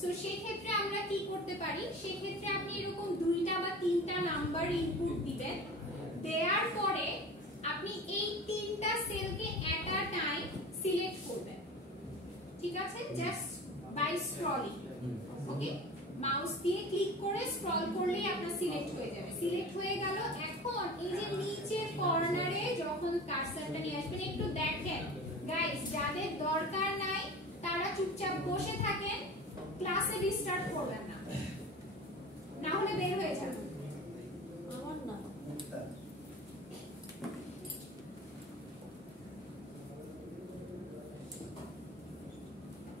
সো সেই ক্ষেত্রে আমরা কি করতে পারি, সেই ক্ষেত্রে আপনি এরকম দুইটা বা তিনটা নাম্বার ইনপুট দিবেন, দেওয়ার পরে আপনি এই তিনটা সেলকে এট আ টাইম সিলেক্ট করবেন। ঠিক আছে, just by scrolling. Okay, mouse দিয়ে ক্লিক করে স্ক্রল করলেই আপনার সিলেক্ট হয়ে যাবে। সিলেক্ট হয়ে গেল, এখন এই যে নিচের কর্নারে যখন কার্সারটা নিয়ে আসবেন, একটু দেখেন গাইস, যাদের দরকার নাই তারা চুপচাপ বসে থাকেন, ক্লাসে ডিস্টার্ব করবেন না, না হলে বের হয়ে যাবে। আমার না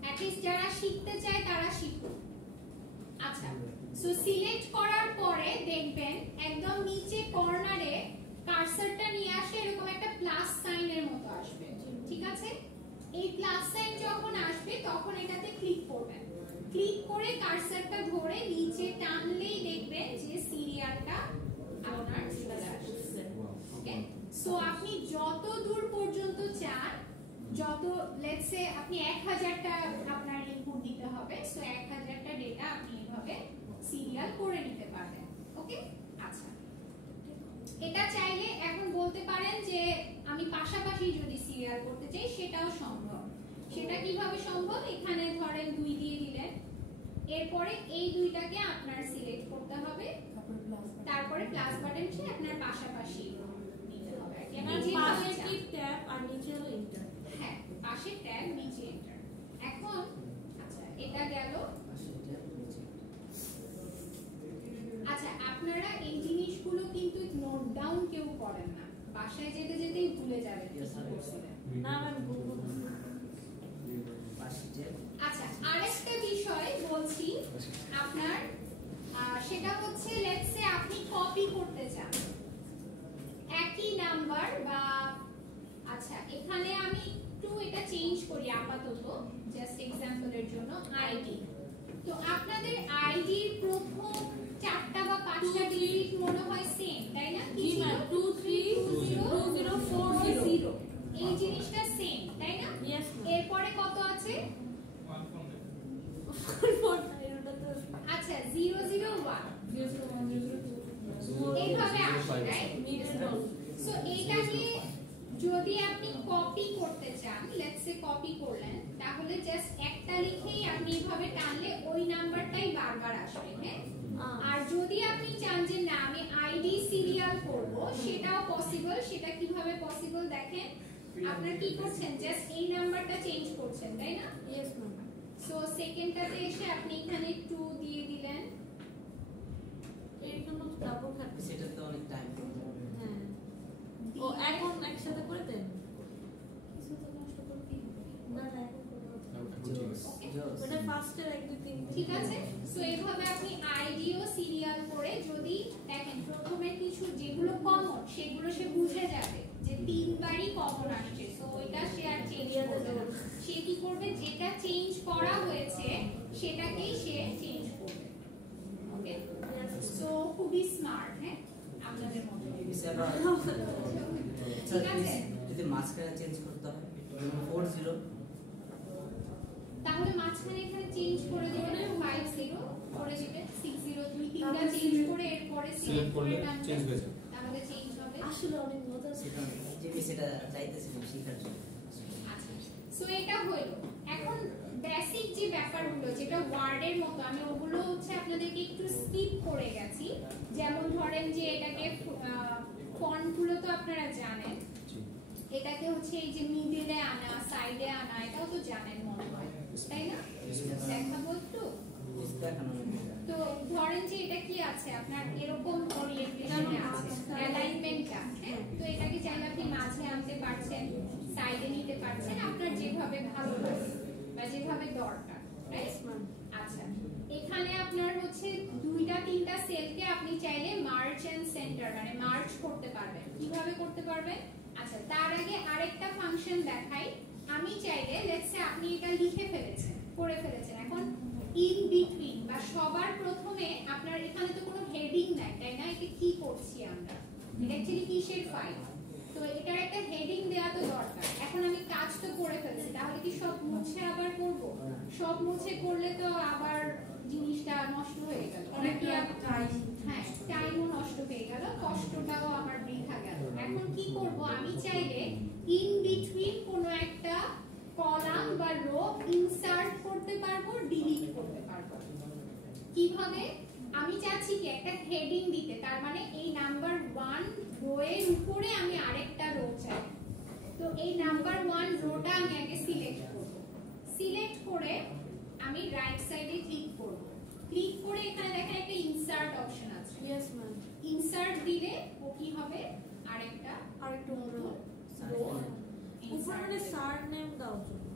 অ্যাটলিস্ট যারা শিখতে চায় তারা শিখুক। আচ্ছা, সো সিলেক্ট করার পরে দেখবেন একদম নিচে কর্নারে কার্সারটা নিয়ে আসে এরকম একটা প্লাস সাইনের মতো আসবে। ঠিক আছে, এই প্লাস সাইন যখন আসবে তখন এটাতে ক্লিক করবেন, ক্লিক করে কার্সারটা ধরে নিচে টানলেই দেখবেন যে সিরিয়ালটা আপনার চলে আসছে। ওকে, সো আপনি যত দূর পর্যন্ত চান, যত লেটস সে আপনি 1000টা আপনার ইনপুট দিতে হবে, সো 1000টা ডেটা আপনি এভাবে সিরিয়াল করে নিতে পারবেন। ওকে, আচ্ছা, এটা চাইলে এখন বলতে পারেন যে আমি পাশাপাশি যদি সিরিয়াল করতে চাই সেটাও সম্ভব। সেটা কিভাবে সম্ভব, এখানে ধরেন 2 দিয়ে দিলেন, এরপরে এই দুইটাকে আপনার সিলেক্ট করতে হবে, তারপরে প্লাস বাটন সে আপনার পাশাপাশি নিতে হবে। আপনি আর যেভাবে পাশে চান। কি ট্যাব আর নিচে হলো ইন্টার। হ্যাঁ, পাশে ট্যাব, নিচে এন্টার। এখন আচ্ছা এটা গেল। পাশে ট্যাব নিচে। আচ্ছা আপনারা এই জিনিসগুলো কিন্তু নোট ডাউন কেউ করেন না, বাসায় যেতে যেতেই ভুলে যাবেন কি কি করছিলেন। না ম্যাম গুগল। পাশে ট্যাব। আচ্ছা আরেকটা বিষয় বলছি আপনার, সেটা হচ্ছে লেটস সে আপনি কপি করতে চান একই নাম্বার বা, আচ্ছা এখানে আমি একটু এটা চেঞ্জ করি আপাতত জাস্ট এক্সাম্পলের জন্য আইডি। তো আপনাদের আইডির প্রথম 4টা বা 5টা ডিজিট মনে হয় সেম, তাই না? কি জি ছিল? ম্যাম 232040। এই জিনিসটা সেম, তাই না? Yes ma'am. এরপরে কত আছে? আচ্ছা 001 এইভাবে আসে, রাইট? সো এটাকে যদি আপনি কপি করতে চান, লেটস সে কপি করলেন, তাহলে জাস্ট একটা লিখেই আপনি এইভাবে টানলে ওই নাম্বারটাই বারবার আসবে, হ্যাঁ? আর যদি আপনি চান যে না আমি আইডি সিরিয়াল করব, সেটাও পসিবল। সেটা কিভাবে পসিবল দেখেন, আপনারা কি করছেন, জাস্ট এই নাম্বারটা চেঞ্জ করছেন, তাই না? Yes ma'am. সো সেকেন্ডটাতে এসে আপনি এখানে 2 দিয়ে দিলেন। এরকম ডাবল খাটবে। সেটা তো অনেক টাইম। হ্যাঁ। ও এখন একসাথে করে দেন। কিছু তো নষ্ট করতেই হবে। না না এখন করে দাও। জোস Okay. জোস। ওটা ফার্স্টের 1 2 3 ঠিক আছে। সো এইভাবে আপনি আইডিও সিরিয়াল করে যদি দেখেন প্রথমে কিছু যেগুলো কমন সেগুলো সে বুঝে যাবে যে 3 বারই কমন আসছে, সো ওইটা সে আর চেঞ্জ করবে না। সে কি করবে, যেটা চেঞ্জ করা হয়েছে সেটাকেই সে চেঞ্জ করবে। ওকে, সো খুবই স্মার্ট, হ্যাঁ আপনাদের মধ্যে। মিস আবার ঠিক আছে। যদি মাঝখানে চেঞ্জ করতে হয় 40 তাহলে মাঝখানে এখানে চেঞ্জ করে দিবেন 50 করে দিবেন 60, দুই তিনটা চেঞ্জ করে এরপরে সিলেক্ট করে টানবেন, চেঞ্জ হয়ে যাবে। তাহলে চেঞ্জ হবে। আসলে অনেক মজা সেটা যে মিস এটা চাইতেছিলাম শেখার জন্য। আচ্ছা, সো এটা হলো। এখন বেসিক যে ব্যাপারগুলো যেটা ওয়ার্ডের মতো, আমি ওগুলো হচ্ছে আপনাদেরকে একটু স্কিপ করে গেছি। যেমন ধরেন যে এটাকে ফন্টগুলো তো আপনারা জানেন, এটাকে হচ্ছে এই যে মিডলে আনা, সাইডে আনা, এটাও তো জানেন মনে হয়, তাই না? দেখাবো একটু। দেখানো তো ধরেন যে এটা কি আছে আপনার এরকম ওরিয়েন্টেশনে আছে, অ্যালাইনমেন্টটা, হ্যাঁ? তো এটাকে চাইলে আপনি মাঝে আনতে পারছেন, সাইডে নিতে পারছেন, আপনার যেভাবে ভালো লাগে বা যেভাবে দরকার, রাইট? আচ্ছা, এখানে আপনার হচ্ছে 2টা 3টা সেলকে আপনি চাইলে মার্জ এন্ড সেন্টার মানে মার্জ করতে পারবেন। কিভাবে করতে পারবেন? আচ্ছা, তার আগে আরেকটা ফাংশন দেখাই। আমি চাইলে লেটস সে আপনি এটা লিখে ফেলেছেন, করে ফেলেছেন, এখন ইন বিটুইন বা সবার প্রথমে আপনার এখানে তো কোনো হেডিং নাই, তাই না? এটা কি করছি আমরা, এটা অ্যাকচুয়ালি কিসের ফাইল, তো এটার একটা হেডিং দেওয়া তো দরকার। এখন আমি কাজ তো করে ফেলেছি, তাহলে কি সব মুছে আবার করব? সব মুছে করলে তো আবার জিনিসটা নষ্ট হয়ে গেল, নাকি হ্যাঁ টাইমও নষ্ট হয়ে গেল, কষ্টটাও আমার বৃথা গেল। এখন কি করব, আমি চাইলে ইন বিটুইন কোনো একটা কলাম বা রো ইনসার্ট করতে পারবো, ডিলিট করতে পারবো। কিভাবে? আমি চাচ্ছি কি একটা হেডিং দিতে, তার মানে এই নাম্বার 1 রো এর উপরে আমি আরেকটা রো চাই। তো এই নাম্বার 1 রোটা আমি আগে সিলেক্ট করব। সিলেক্ট করে আমি রাইট সাইডে ক্লিক করব। ক্লিক করে এখানে দেখেন একটা ইনসার্ট অপশন আছে। Yes ma'am. ইনসার্ট দিলে ও কি হবে, আরেকটা আরেকটু নতুন রো উপরে মানে সার নেম দাও জন্য।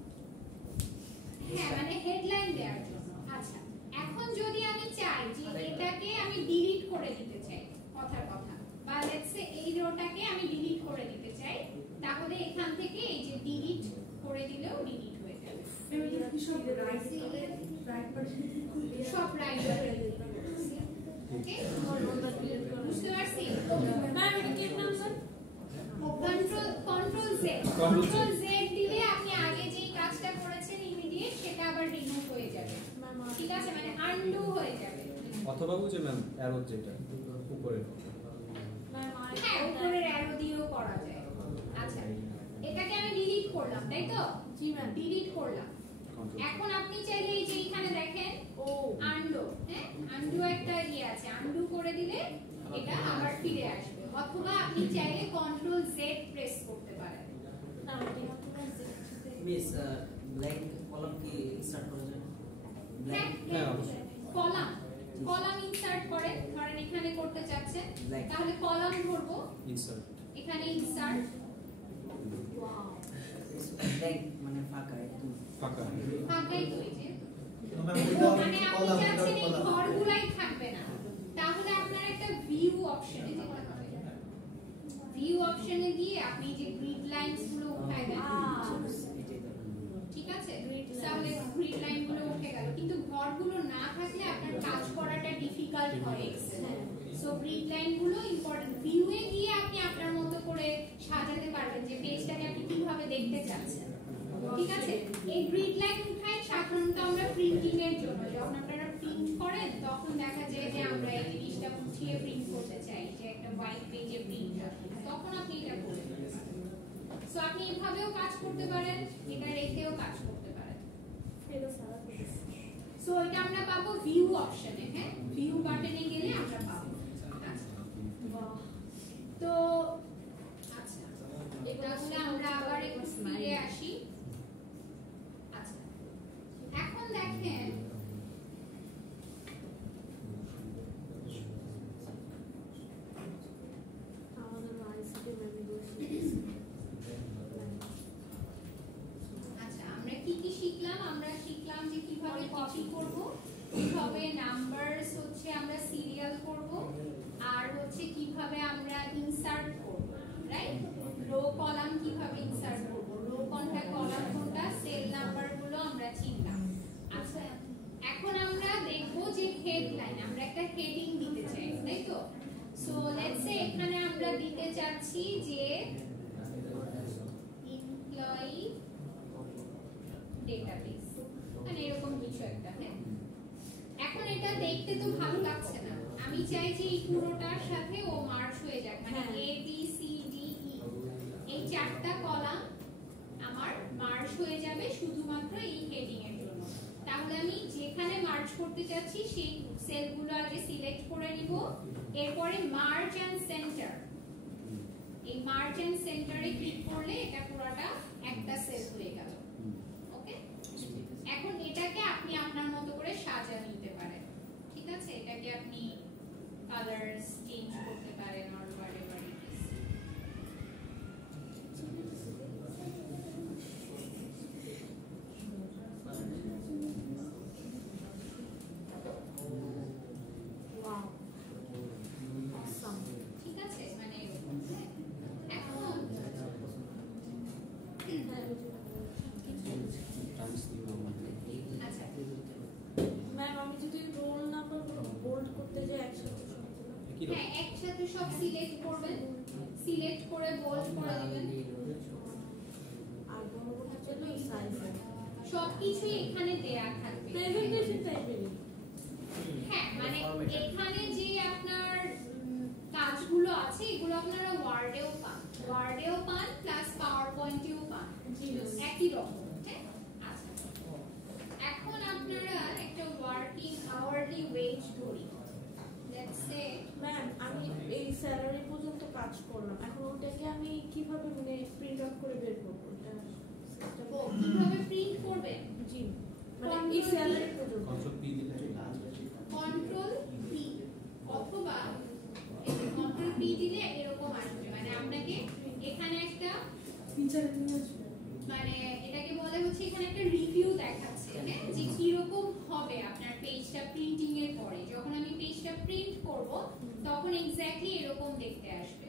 হ্যাঁ মানে হেডলাইন দেওয়ার জন্য। আচ্ছা, এখন যদি আমি চাই যে এটাকে আমি ডিলিট করে দিতে চাই, কথার কথা, বা লেটস সে এই রোটাকে আমি ডিলিট করে দিতে চাই, তাহলে এখান থেকে এই যে ডিলিট করে দিলেও ডিলিট হয়ে যাবে। সব রাইট হয়ে যাবে। ওকে, বুঝতে পারছি? ম্যাম এটা কি নাম্বার? কন্ট্রোল জেড দিলে আপনি আগে যেই কাজটা করেছেন ইমিডিয়েট সেটা আবার রিমুভ হয়ে যাবে, ঠিক আছে? মানে আনডু হয়ে যাবে। অথবা বুঝে ম্যাম অ্যারো যেটা উপরে হ্যাঁ, উপরের অ্যারো দিয়েও করা যায়। আচ্ছা, এটাকে আমি ডিলিট করলাম, তাই তো? জি ম্যাম। ডিলিট করলাম। এখন আপনি চাইলে এই যে এখানে দেখেন ও আনডু, হ্যাঁ আনডু একটা ইয়ে আছে, আনডু করে দিলে এটা আবার ফিরে আসবে। অথবা আপনি চাইলে কন্ট্রোল জেড প্রেস করতে পারেন। না ওটা মিস ব্ল্যাঙ্ক কলাম কি ইনসার্ট করা যায়? হ্যাঁ হ্যাঁ অবশ্যই। কলাম ইনসার্ট করে, ধরেন এখানে করতে চাচ্ছেন, Blank. তাহলে কলাম ধরবো, ইনসার্ট এখানে ইনসার্ট, ব্ল্যাঙ্ক মানে ফাঁকা একদম ফাঁকা। ফাঁকাই তো এই যে ম্যাম মানে আপনি কলাম চাচ্ছেন এই কলাম ঘরগুলাই থাকবে না, তাহলে আপনার একটা ভিউ অপশনে যেতে হবে। ভিউ অপশনে গিয়ে আপনি যে গ্রিড লাইনস গুলো উঠায় দেন, এটাই তো। ঠিক আছে, তাহলে গ্রিড লাইন গুলো উঠে গেল, কিন্তু ঘরগুলো না থাকলে আপনার কাজ করাটা ডিফিকাল্ট হয় এক্সেলে। সো গ্রিড লাইন গুলো ইম্পর্টেন্ট। ভিউয়ে গিয়ে আপনি আপনার মতো করে সাজাতে পারবেন যে পেজটাকে আপনি কিভাবে দেখতে চাচ্ছেন, ঠিক আছে। এই গ্রিড লাইন উঠাই সাধারণত আমরা প্রিন্টিং এর জন্য, যখন আপনারা প্রিন্ট করেন তখন দেখা যায় যে আমরা এই জিনিসটা উঠিয়ে প্রিন্ট করতে চাই, যে একটা হোয়াইট পেজে প্রিন্ট হবে, তখন আপনি এটা করে দিতে পারেন। সো আপনি এভাবেও কাজ করতে পারেন, এটা রেখেও কাজ করতে পারেন। এটা সারা সো এটা আমরা পাবো ভিউ অপশনে, হ্যাঁ ভিউ বাটনে গেলে আমরা পাবো। আচ্ছা তো আচ্ছা এটা হলে আমরা আবার একটু ফিরে আসি। আচ্ছা এখন দেখেন আমাদের আইসিটি ম্যামে বসে আচ্ছা আমরা কি কি শিখলাম? আমরা শিখলাম যে কিভাবে কপি করব, কিভাবে নাম্বারস হচ্ছে আমরা সিরিয়াল করব, আর হচ্ছে কিভাবে আমরা ইনসার্ট করব, রাইট? রো কলাম কিভাবে ইনসার্ট করব, রো কোনটা কলাম কোনটা, সেল নাম্বারগুলো আমরা চিনলাম। আচ্ছা এখন আমরা দেখব যে হেডলাইন, আমরা একটা হেডিং দিতে চাই, তাই তো? সো লেটস সে এখানে আমরা দিতে চাচ্ছি যে এমপ্লয়ি ডেটাবেস, মানে এরকম কিছু একটা, হ্যাঁ। এখন এটা দেখতে তো ভালো লাগছে না, আমি চাই যে এই পুরোটার সাথে ও মার্জ হয়ে যাক, মানে A B C D E এই চারটা কলাম আমার মার্জ হয়ে যাবে শুধুমাত্র এই হেডিং এর জন্য। তাহলে আমি যেখানে মার্জ করতে চাচ্ছি সেই সেলগুলো আগে সিলেক্ট করে নিব, এরপরে মার্জ এন্ড সেন্টার, এই মার্জ এন্ড সেন্টারে ক্লিক করলে এটা পুরোটা একটা সেল হয়ে গেল। ওকে, এখন এটাকে আপনি আপনার মতো করে সাজিয়ে নিতে পারেন, ঠিক আছে। এটাকে আপনি কালারস চেঞ্জ করতে পারেন or whatever it is. Wow awesome ঠিক আছে, মানে এখন আচ্ছা ম্যাম আমি যদি রোল নাম্বার বোল্ড করতে যাই একসাথে সবগুলো কি রকম? হ্যাঁ একসাথে সব সিলেক্ট করবেন, সিলেক্ট করে বোল্ড করে দিবেন, আর বড় বড় জন্য সাইজ সবকিছু এখানে দেয়া থাকবে। প্রেজেন্টেশন টাইপের হ্যাঁ মানে এখানে যে আপনার কাজগুলো আছে এগুলো আপনারা ওয়ার্ডেও পান প্লাস পাওয়ার পয়েন্টেও পান, একই রকম, হ্যাঁ। আচ্ছা এখন আপনারা একটা ওয়ার্কিং আওয়ারলি ওয়েজ ধরি, লেটস সে ম্যাম আমি এই স্যালারি পর্যন্ত কাজ করলাম, এখন ওটাকে আমি কিভাবে মানে প্রিন্ট আউট করে বের করব? এটা ও কিভাবে প্রিন্ট করবেন? জি মানে এই স্যালারি পর্যন্ত কন্ট্রোল পি দিলে কন্ট্রোল পি অথবা কন্ট্রোল পি দিলে এরকম আসবে, মানে আপনাকে এখানে একটা মানে এটাকে বলে হচ্ছে এখানে একটা রিভিউ দেখাচ্ছে, হ্যাঁ, যে কিরকম হবে আপনার পেজটা প্রিন্টিং এর পরে। যখন আমি পেজটা প্রিন্ট করব তখন এক্স্যাক্টলি এরকম দেখতে আসবে।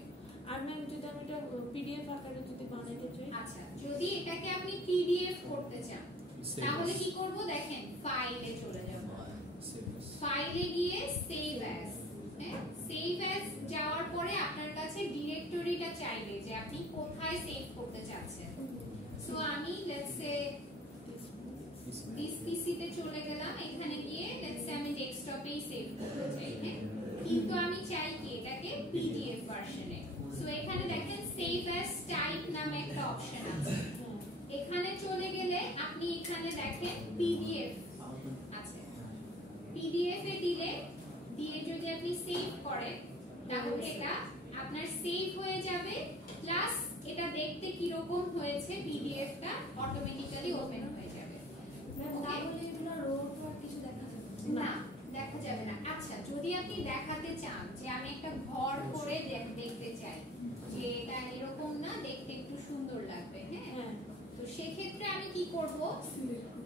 আর ম্যাম যদি আমি এটা পিডিএফ আকারে যদি বানাতে চাই, আচ্ছা যদি এটাকে আপনি পিডিএফ করতে চান তাহলে কি করব? দেখেন ফাইলে চলে যাব, ফাইলে গিয়ে সেভ অ্যাজ, হ্যাঁ সেভ অ্যাজ যাওয়ার পরে আপনার কাছে ডিরেক্টরিটা চাইবে যে আপনি কোথায় সেভ করতে চাচ্ছেন। সো আমি লেটস সে দিস পিসিতে চলে গেলাম, এখানে গিয়ে লেটস সে আমি ডেস্কটপেই সেভ করতে চাই, হ্যাঁ, কিন্তু আমি চাই কি এটাকে পিডিএফ ভার্সনে। সো এখানে দেখেন সেভ অ্যাজ টাইপ নামে একটা অপশন আছে, এখানে চলে গেলে আপনি এখানে দেখেন পিডিএফ আছে, পিডিএফ এ দিয়ে যদি আপনি সেভ করেন তাহলে এটা আপনার সেভ হয়ে যাবে, প্লাস এটা দেখতে কি রকম হয়েছে পিডিএফটা অটোমেটিক্যালি ওপেন হয়ে যাবে। তাহলে এগুলো রোড কিছু দেখা যাবে না, দেখা যাবে না। আচ্ছা, যদি আপনি দেখাতে চান যে আমি একটা ঘর করে দেখতে চাই যে এটা এরকম না, দেখতে একটু সুন্দর লাগবে, হ্যাঁ, তো সেক্ষেত্রে আমি কি করব,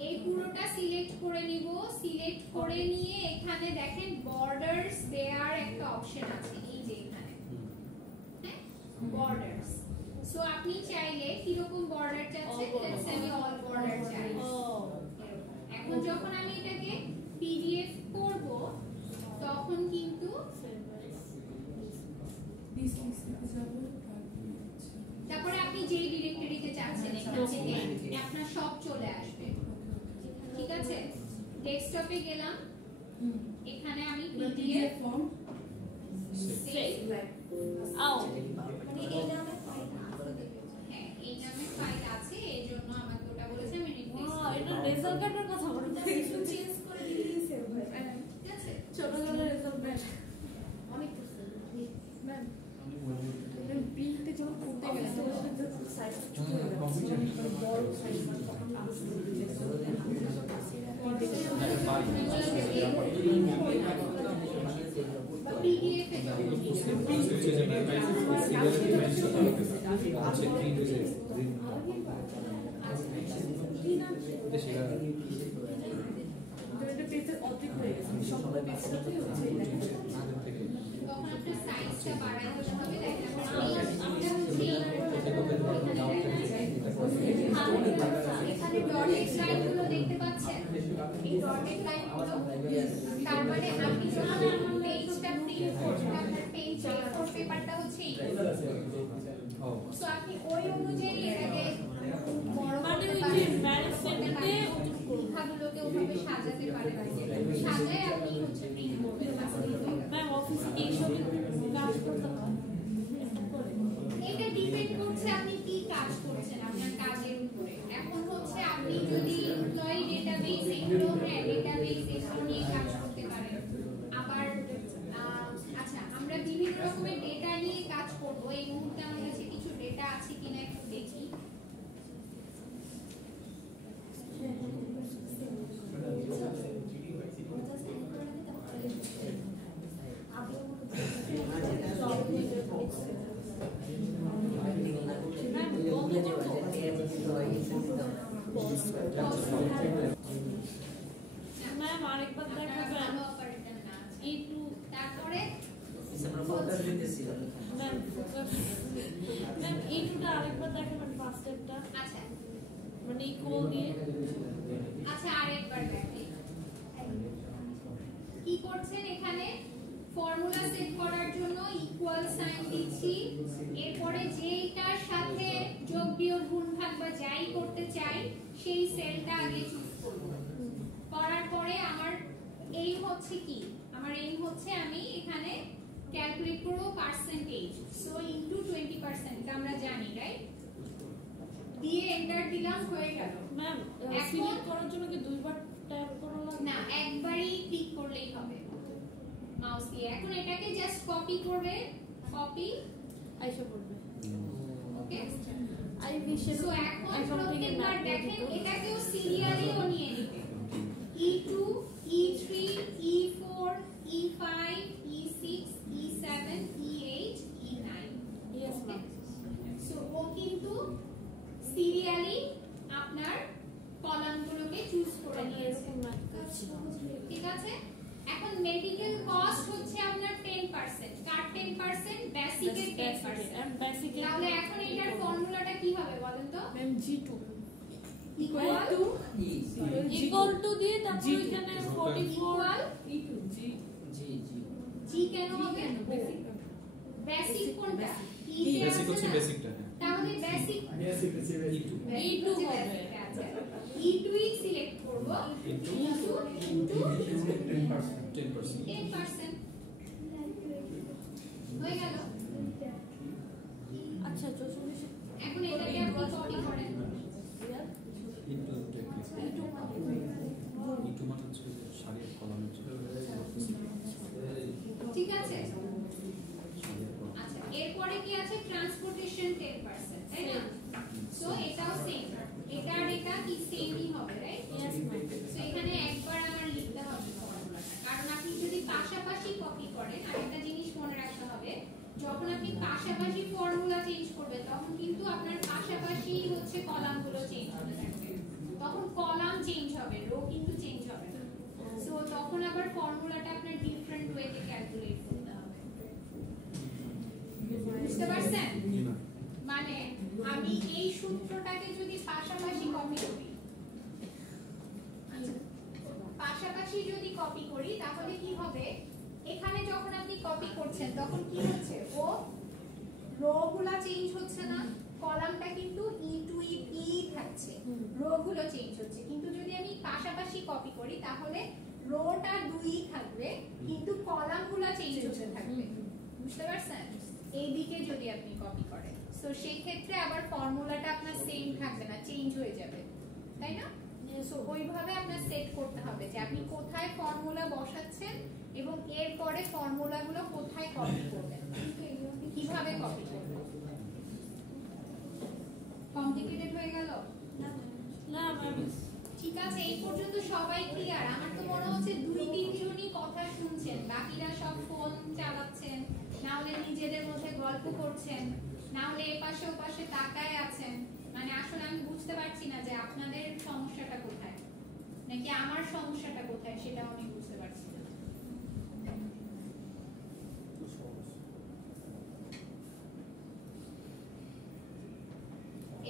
এই পুরোটা সিলেক্ট করে নিব। সিলেক্ট করে নিয়ে এখানে দেখেন বর্ডারস দেয়ার একটা অপশন আছে, এই যে এখানে, হ্যাঁ, বর্ডারস। সো আপনি চাইলে কি রকম বর্ডার চাচ্ছেন, লেটস সে আমি অল বর্ডার চাই। এখন যখন আমি এটাকে পিডিএফ করব তখন কিন্তু তারপরে আপনি যেই ডিরেক্টরিতে চাচ্ছেন এখান থেকে আপনার সব চলে আসবে, ঠিক আছে। ডেস্কটপে গেলাম, এখানে আমি পিডিএফ সেভ, মানে এই নামে ফাইল আছে, হ্যাঁ এই নামে ফাইল আছে, এই জন্য আমাকে ওটা বলেছে আমি রিপ্লেস এটা রেজাল্ট কার্ডের কথা বলতে কিছু চেঞ্জ করে দিলেই সেভ হয়, ঠিক আছে। ছোট ছোট রেজাল্ট কার্ড অনেক ম্যাম প্রিন্টে যখন করতে গেলে সাইজ ছোট হয়ে যাচ্ছে, বড় সাইজ তখন পিডিএফ এ অর্ধেক হয়ে গেছে, সব পেজটাতেই হচ্ছে তখন আপনার সাইজটা বাড়াতে হবে। দেখেন এখানে ডটেড লাইনগুলো দেখতে পাচ্ছেন, এই ডটেড লাইনগুলো, তার মানে আপনি যখন পেজটা প্রিন্ট করবেন আপনার পেজ A4 পেপারটা হচ্ছে এই, সো আপনি ওই অনুযায়ী এটাকে বড় মানে করতে ওই যে পারেন, ম্যানেজমেন্টে লেখাগুলোকে ওভাবে সাজাতে পারেন, সাজায় আপনি হচ্ছে প্রিন্ট করবেন। ম্যাম অফিসে এইসব কাজ করতে হয় এটা ডিপেন্ড করছে আপনি কি কাজ করছেন আপনার কাজের উপরে। এখন হচ্ছে আপনি যদি এমপ্লয়ি ডেটাবেস এগুলো, হ্যাঁ ডেটাবেস এগুলো নিয়ে কাজ করতে পারেন। আবার আচ্ছা, আমরা বিভিন্ন রকমের ডেটা নিয়ে কাজ করব। এই মুহূর্তে আমার কাছে কিছু ডেটা আছে কিনা একটু দেখি। ম্যাম আরেকবার দেখাবেন ভালো অপারেটর না আছে। একটু তারপরে আমরা ফোকাস দিতেছি ম্যাম ফোকাস ম্যাম এইটুটা আরেকবার দেখাবেন ফার্স্ট স্টেপটা, আচ্ছা মানে ইকুয়াল দিয়ে। আচ্ছা আরেকবার দেখি কি করছেন। এখানে ফর্মুলা সেট করার জন্য ইকুয়াল সাইন দিচ্ছি, এরপরে যেইটার সাথে যোগ বিয়োগ গুণ ভাগ বা যাই করতে চাই সেই সেলটা আগে চুজ করব। করার পরে আমার এইম হচ্ছে কি, আমার এইম হচ্ছে আমি এখানে ক্যালকুলেট করব পার্সেন্টেজ, সো ইনটু 20%, এটা আমরা জানি রাইট। দিয়ে এন্টার দিলাম, হয়ে গেল। ম্যাম এখন- সিলেক্ট করার জন্য কি দুইবার ট্যাপ করা লাগবে? না, একবারই ক্লিক করলেই হবে মাউস দিয়ে। এখন এটাকে জাস্ট কপি করবে, কপি, আইসা পড়বে। ওকে। আই উইশ সো এখন প্রত্যেকবার দেখেন এটাকেও সিরিয়ালিও নিয়ে নিবে, E2 E3 E4 E5 E6 E7 E8 E9। Yes ma'am. So ও কিন্তু সিরিয়ালি আপনার কলামগুলোকে চুজ করে নিয়েছে, ঠিক আছে। এখন মেডিকেল কস্ট হচ্ছে আপনার 10%, কার 10%, বেসিকের 10%। এন্ড বেসিক তাহলে এখন এটার ফর্মুলাটা কি হবে বলেন তো? Ma'am G2 equal equal to দিয়ে তারপর এখানে 44 ইকুয়াল E2 G জি কেন হবে? বেসিক কোনটা? বেসিক হচ্ছে বেসিকটা, হ্যাঁ। তাহলে বেসিক E2 E2 হবে। আচ্ছা, E2 ই সিলেক্ট করব, into into 10%। 10% হয়ে গেল। আচ্ছা 44 এখন এটাকে আপনি কপি করেন, into 10%। E2 মানে হচ্ছে যে সারির কলামের জন্য। ঠিক আছে। সারির কলাম। আচ্ছা, এর কমিশন 10%, তাই না? সো এটাও সেম, এটা আর এটা কি সেমই হবে, রাইট? Yes, ma'am. সো এখানে একবার আমার লিখতে হবে ফর্মুলাটা, কারণ আপনি যদি পাশাপাশি কপি করেন, আরেকটা জিনিস মনে রাখতে হবে, যখন আপনি পাশাপাশি ফর্মুলা চেঞ্জ করবেন তখন কিন্তু আপনার পাশাপাশি হচ্ছে কলামগুলো চেঞ্জ হতে থাকবে, তখন কলাম চেঞ্জ হবে, রো কিন্তু চেঞ্জ হবে না। সো তখন আবার ফর্মুলাটা আপনার ডিফারেন্ট ওয়েতে ক্যালকুলেট করতে হবে, বুঝতে পারছেন? মানে আমি এই সূত্রটাকে যদি পাশাপাশি কপি করি, পাশাপাশি যদি কপি করি তাহলে কি হবে, এখানে যখন আপনি কপি করছেন তখন কি হচ্ছে, ও রো গুলা চেঞ্জ হচ্ছে না, কলামটা কিন্তু ই টু ই থাকছে, রো গুলো চেঞ্জ হচ্ছে। কিন্তু যদি আমি পাশাপাশি কপি করি তাহলে রোটা 2 থাকবে কিন্তু কলামগুলো চেঞ্জ হতে থাকবে, বুঝতে পারছেন? এই দিকে যদি আপনি কপি করেন সো সেই ক্ষেত্রে আবার ফর্মুলাটা আপনার সেম থাকবে না, চেঞ্জ হয়ে যাবে, তাই না? সো ওইভাবে আপনার সেট করতে হবে যে আপনি কোথায় ফর্মুলা বসাচ্ছেন এবং এরপরে ফর্মুলাগুলো কোথায় কপি করবেন, কিভাবে কপি করবেন। কমপ্লিকেটেড হয়ে গেল? না ম্যাম। ঠিক আছে, এই পর্যন্ত সবাই ক্লিয়ার? আমার তো মনে হচ্ছে 2-3 জনই কথা শুনছেন, বাকিরা সব ফোন চালাচ্ছেন, না হলে নিজেদের মধ্যে গল্প করছেন, না হলে এপাশে ওপাশে তাকায় আছেন। মানে আসলে আমি বুঝতে পারছি না যে আপনাদের সমস্যাটা কোথায় নাকি আমার সমস্যাটা কোথায়, সেটাও আমি বুঝতে পারছি না।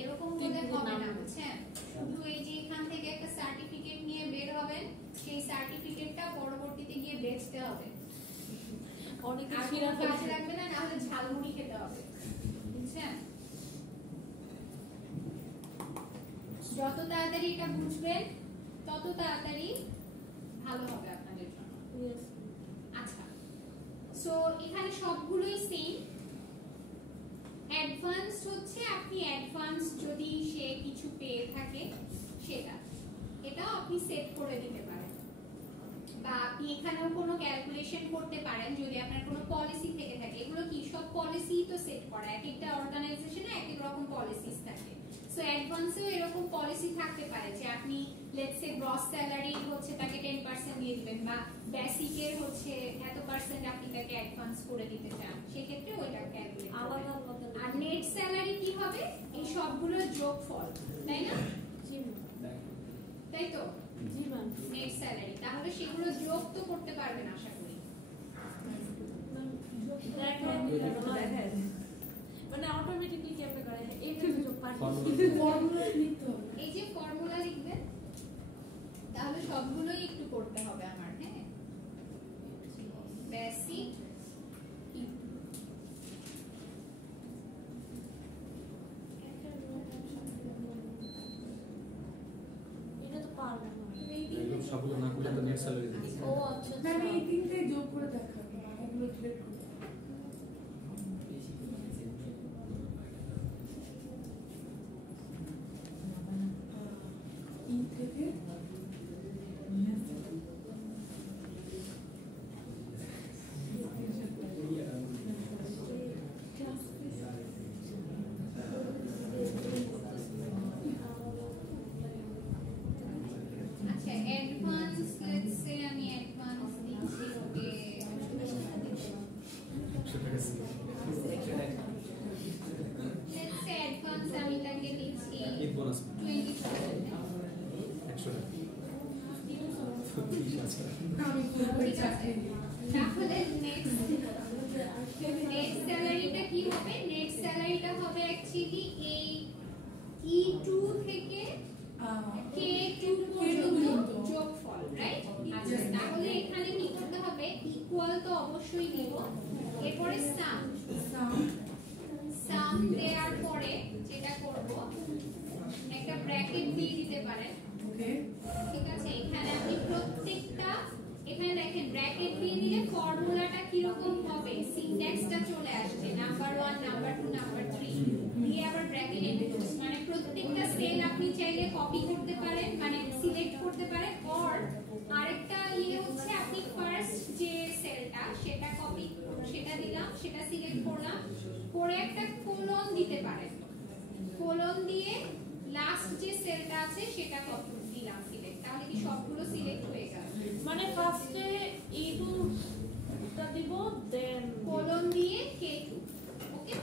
এরকম বলে হবে না, বুঝছেন? শুধু এই যে এখান থেকে একটা সার্টিফিকেট নিয়ে বের হবেন, সেই সার্টিফিকেটটা পরবর্তীতে গিয়ে বেচতে হবে, অনেকে আর শিরা কোনো কাজে লাগবে না, না হলে ঝালমুড়ি খেতে হবে, বুঝছেন? যত তাড়াতাড়ি এটা বুঝবেন তত তাড়াতাড়ি ভালো হবে আপনাদের জন্য। আচ্ছা, সো এখানে সবগুলোই সেম। অ্যাডভান্স হচ্ছে আপনি অ্যাডভান্স যদি সে কিছু পেয়ে থাকে সেটা, এটাও আপনি সেট করে দিতে পারেন, বা আপনি এখানেও কোনো ক্যালকুলেশন করতে পারেন যদি আপনার কোনো পলিসি থেকে থাকে। এগুলো কি সব পলিসি তো সেট করা, এক একটা অর্গানাইজেশনে এক এক রকম পলিসিস থাকে। সো অ্যাডভান্সেও এরকম পলিসি থাকতে পারে যে আপনি লেটস সে গ্রস স্যালারি হচ্ছে তাকে 10% দিয়ে দিবেন, বা বেসিকের হচ্ছে এত পার্সেন্ট আপনি তাকে অ্যাডভান্স করে দিতে চান, সেক্ষেত্রে ওইটা ক্যালকুলেট আলাদা করবেন। আলাদা। আর নেট স্যালারি কি হবে, এই সবগুলোর যোগফল, তাই না? জি তাই তো, জি ম্যাম। নেট স্যালারি, তাহলে সেগুলো যোগ তো করতে পারবেন আশা করি। মানে অটোমেটিকলি কেমনে করে এইটা যোগ পারি, ফর্মুলা এই যে ফর্মুলা লিখবেন তাহলে সবগুলোই একটু করতে হবে আমার, হ্যাঁ? বেসিক এটা তো পারবো না। একদম সবগুলো না করলে তো নেট স্যালারি দিবে। ও আচ্ছা না, আমি আচ্ছা। এই তিনটাই যোগ করে দেখাবো, এগুলো ডিলিট করতে হবে। 3 থেকে আচ্ছা, অ্যাডভান্স লেটস সে আমি অ্যাডভান্স দিচ্ছি ওকে 100 টাকা ছিল। লেটস সে অ্যাডভান্স আমি তাকে দিচ্ছি ঈদ বোনাস 20%। 100 টাকা। 30 আছে। আমি করবো ঠিক আছে, তাহলে নেক্সট নেট স্যালারিটা কি হবে? নেট স্যালারিটা হবে অ্যাকচুয়ালি এই E2 থেকে K2 পর্যন্ত যোগফল, রাইট? আচ্ছা, তাহলে এখানে কি করতে হবে? ইকুয়াল তো অবশ্যই দিব, এরপরে সাম দেওয়ার পরে যেটা করব একটা ব্র্যাকেট দিয়ে দিতে পারেন, ওকে। ঠিক আছে? এখানে আপনি প্রত্যেকটা, এখানে দেখেন ব্র্যাকেট দিয়ে দিলে ফর্মুলাটা কি রকম হবে, সিনট্যাক্সটা চলে আসছে, নাম্বার 1 নাম্বার 2 নাম্বার 3 দিয়ে আবার ব্র্যাকেট ইনক্লুড, মানে প্রত্যেকটা সেল আপনি চাইলে কপি করতে পারেন, মানে সিলেক্ট করতে পারেন। অর আরেকটা হচ্ছে আপনি ফার্স্ট যে সেলটা সেটা কপি, সেটা দিলাম, সেটা সিলেক্ট করলাম, করে একটা কোলন দিতে পারেন কোলন দিয়ে লাস্ট যে সেলটা আছে সেটা কত দিলাম সিলেক্ট তাহলে কি সবগুলো সিলেক্ট হয়ে গেল মানে ফার্স্টে E2 টা দিব দেন কোলন দিয়ে K2 ওকে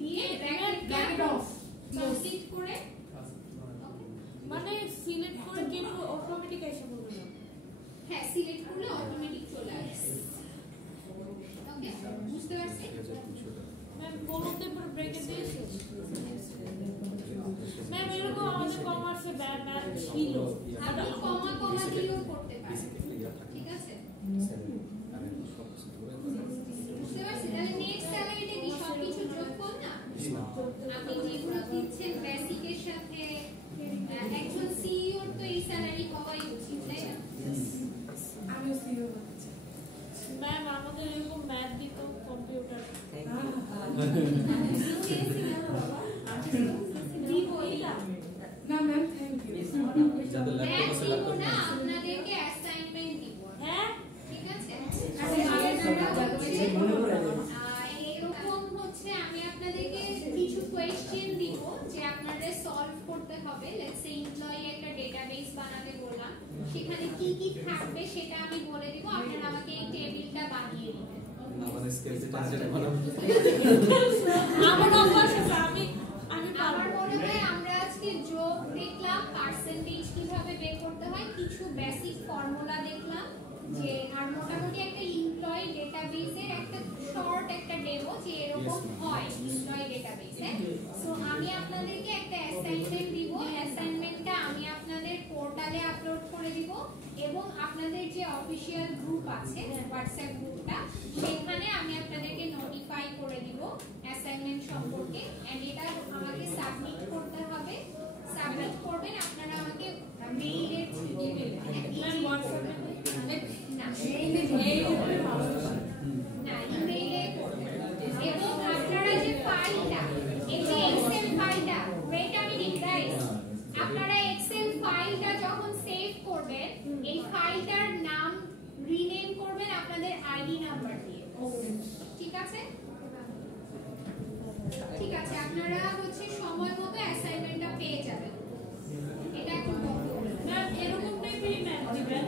দিয়ে ব্র্যাকেট অফ সাবমিট করে মানে সিলেক্ট করে কেন অটোমেটিক এসে বলবে না হ্যাঁ সিলেক্ট করলে অটোমেটিক চলে আসবে ওকে বুঝতে পারছেন ম্যাম কোলনতে পর ব্র্যাকেট দিয়েছি ম্যাম এরকম আমাদের কমার্সে ম্যাথ ছিল আপনি কমা কমা দিয়েও করতে পারেন ঠিক আছে বুঝতে পারছেন তাহলে নেট স্যালারিতে কি সবকিছু যোগ করুন না আপনি যেগুলো দিচ্ছেন বেসিকের সাথে একজন সিইওর তো এই স্যালারি হওয়াই উচিত তাই না আমিও সিও হতে চাই। ম্যাম আমাদের এরকম ম্যাথ দিত কম্পিউটার না ম্যাম থ্যাংক ইউ। যাদের ল্যাপটপ আছে ল্যাপটপ না আপনাদেরকে অ্যাসাইনমেন্ট দিব হ্যাঁ ঠিক আছে মনে করে এরকম হচ্ছে আমি আপনাদেরকে কিছু কোয়েশ্চেন দিব যে আপনাদের সলভ করতে হবে লেটস সে এমপ্লয়ি একটা ডেটাবেস বানাতে বললাম সেখানে কি কি থাকবে সেটা আমি বলে দিব আপনারা আমাকে এই টেবিলটা বানিয়ে দিবেন আমাদের স্কেল যেটা বানাবো আমার অভ্যাস আছে আমি আমার মনে হয় আমরা আজকে যোগ দেখলাম পার্সেন্টেজ কিভাবে বের করতে হয় কিছু বেসিক ফর্মুলা দেখলাম যে আর মোটামুটি একটা এমপ্লয়ি ডেটাবেসের একটা শর্ট একটা ডেমো যে এরকম হয় এমপ্লয়ি ডেটাবেসে সো আমি আপনাদেরকে একটা অ্যাসাইনমেন্ট দিব অ্যাসাইনমেন্টটা আমি আপনাদের পোর্টালে আপলোড করে দিব এবং আপনাদের যে অফিশিয়াল গ্রুপ আছে হোয়াটসঅ্যাপ গ্রুপটা সেখানে আমি আপনাদেরকে নোটিফাই করে দিব অ্যাসাইনমেন্ট সম্পর্কে এন্ড এটা আমাকে সাবমিট করতে হবে সাবমিট করবেন আপনারা আমাকে মেইলের ম্যাম হোয়াটসঅ্যাপে না ইমেইলে করবেন এবং আপনারা যে ফাইলটা এই যে এক্সেল ফাইলটা ওয়েট আ মিনিট গাইস আপনারা এক্সেল ফাইলটা যখন সেভ করবেন এই ফাইলটার নাম রিনেম করবেন আপনাদের আইডি নাম্বার দিয়ে ঠিক আছে ঠিক আছে আপনারা হচ্ছে সময় মতো অ্যাসাইনমেন্টটা পেয়ে যাবেন এটা একটু বন্ধ করে ম্যাম এরকম টাইপেরই ম্যাম দিবেন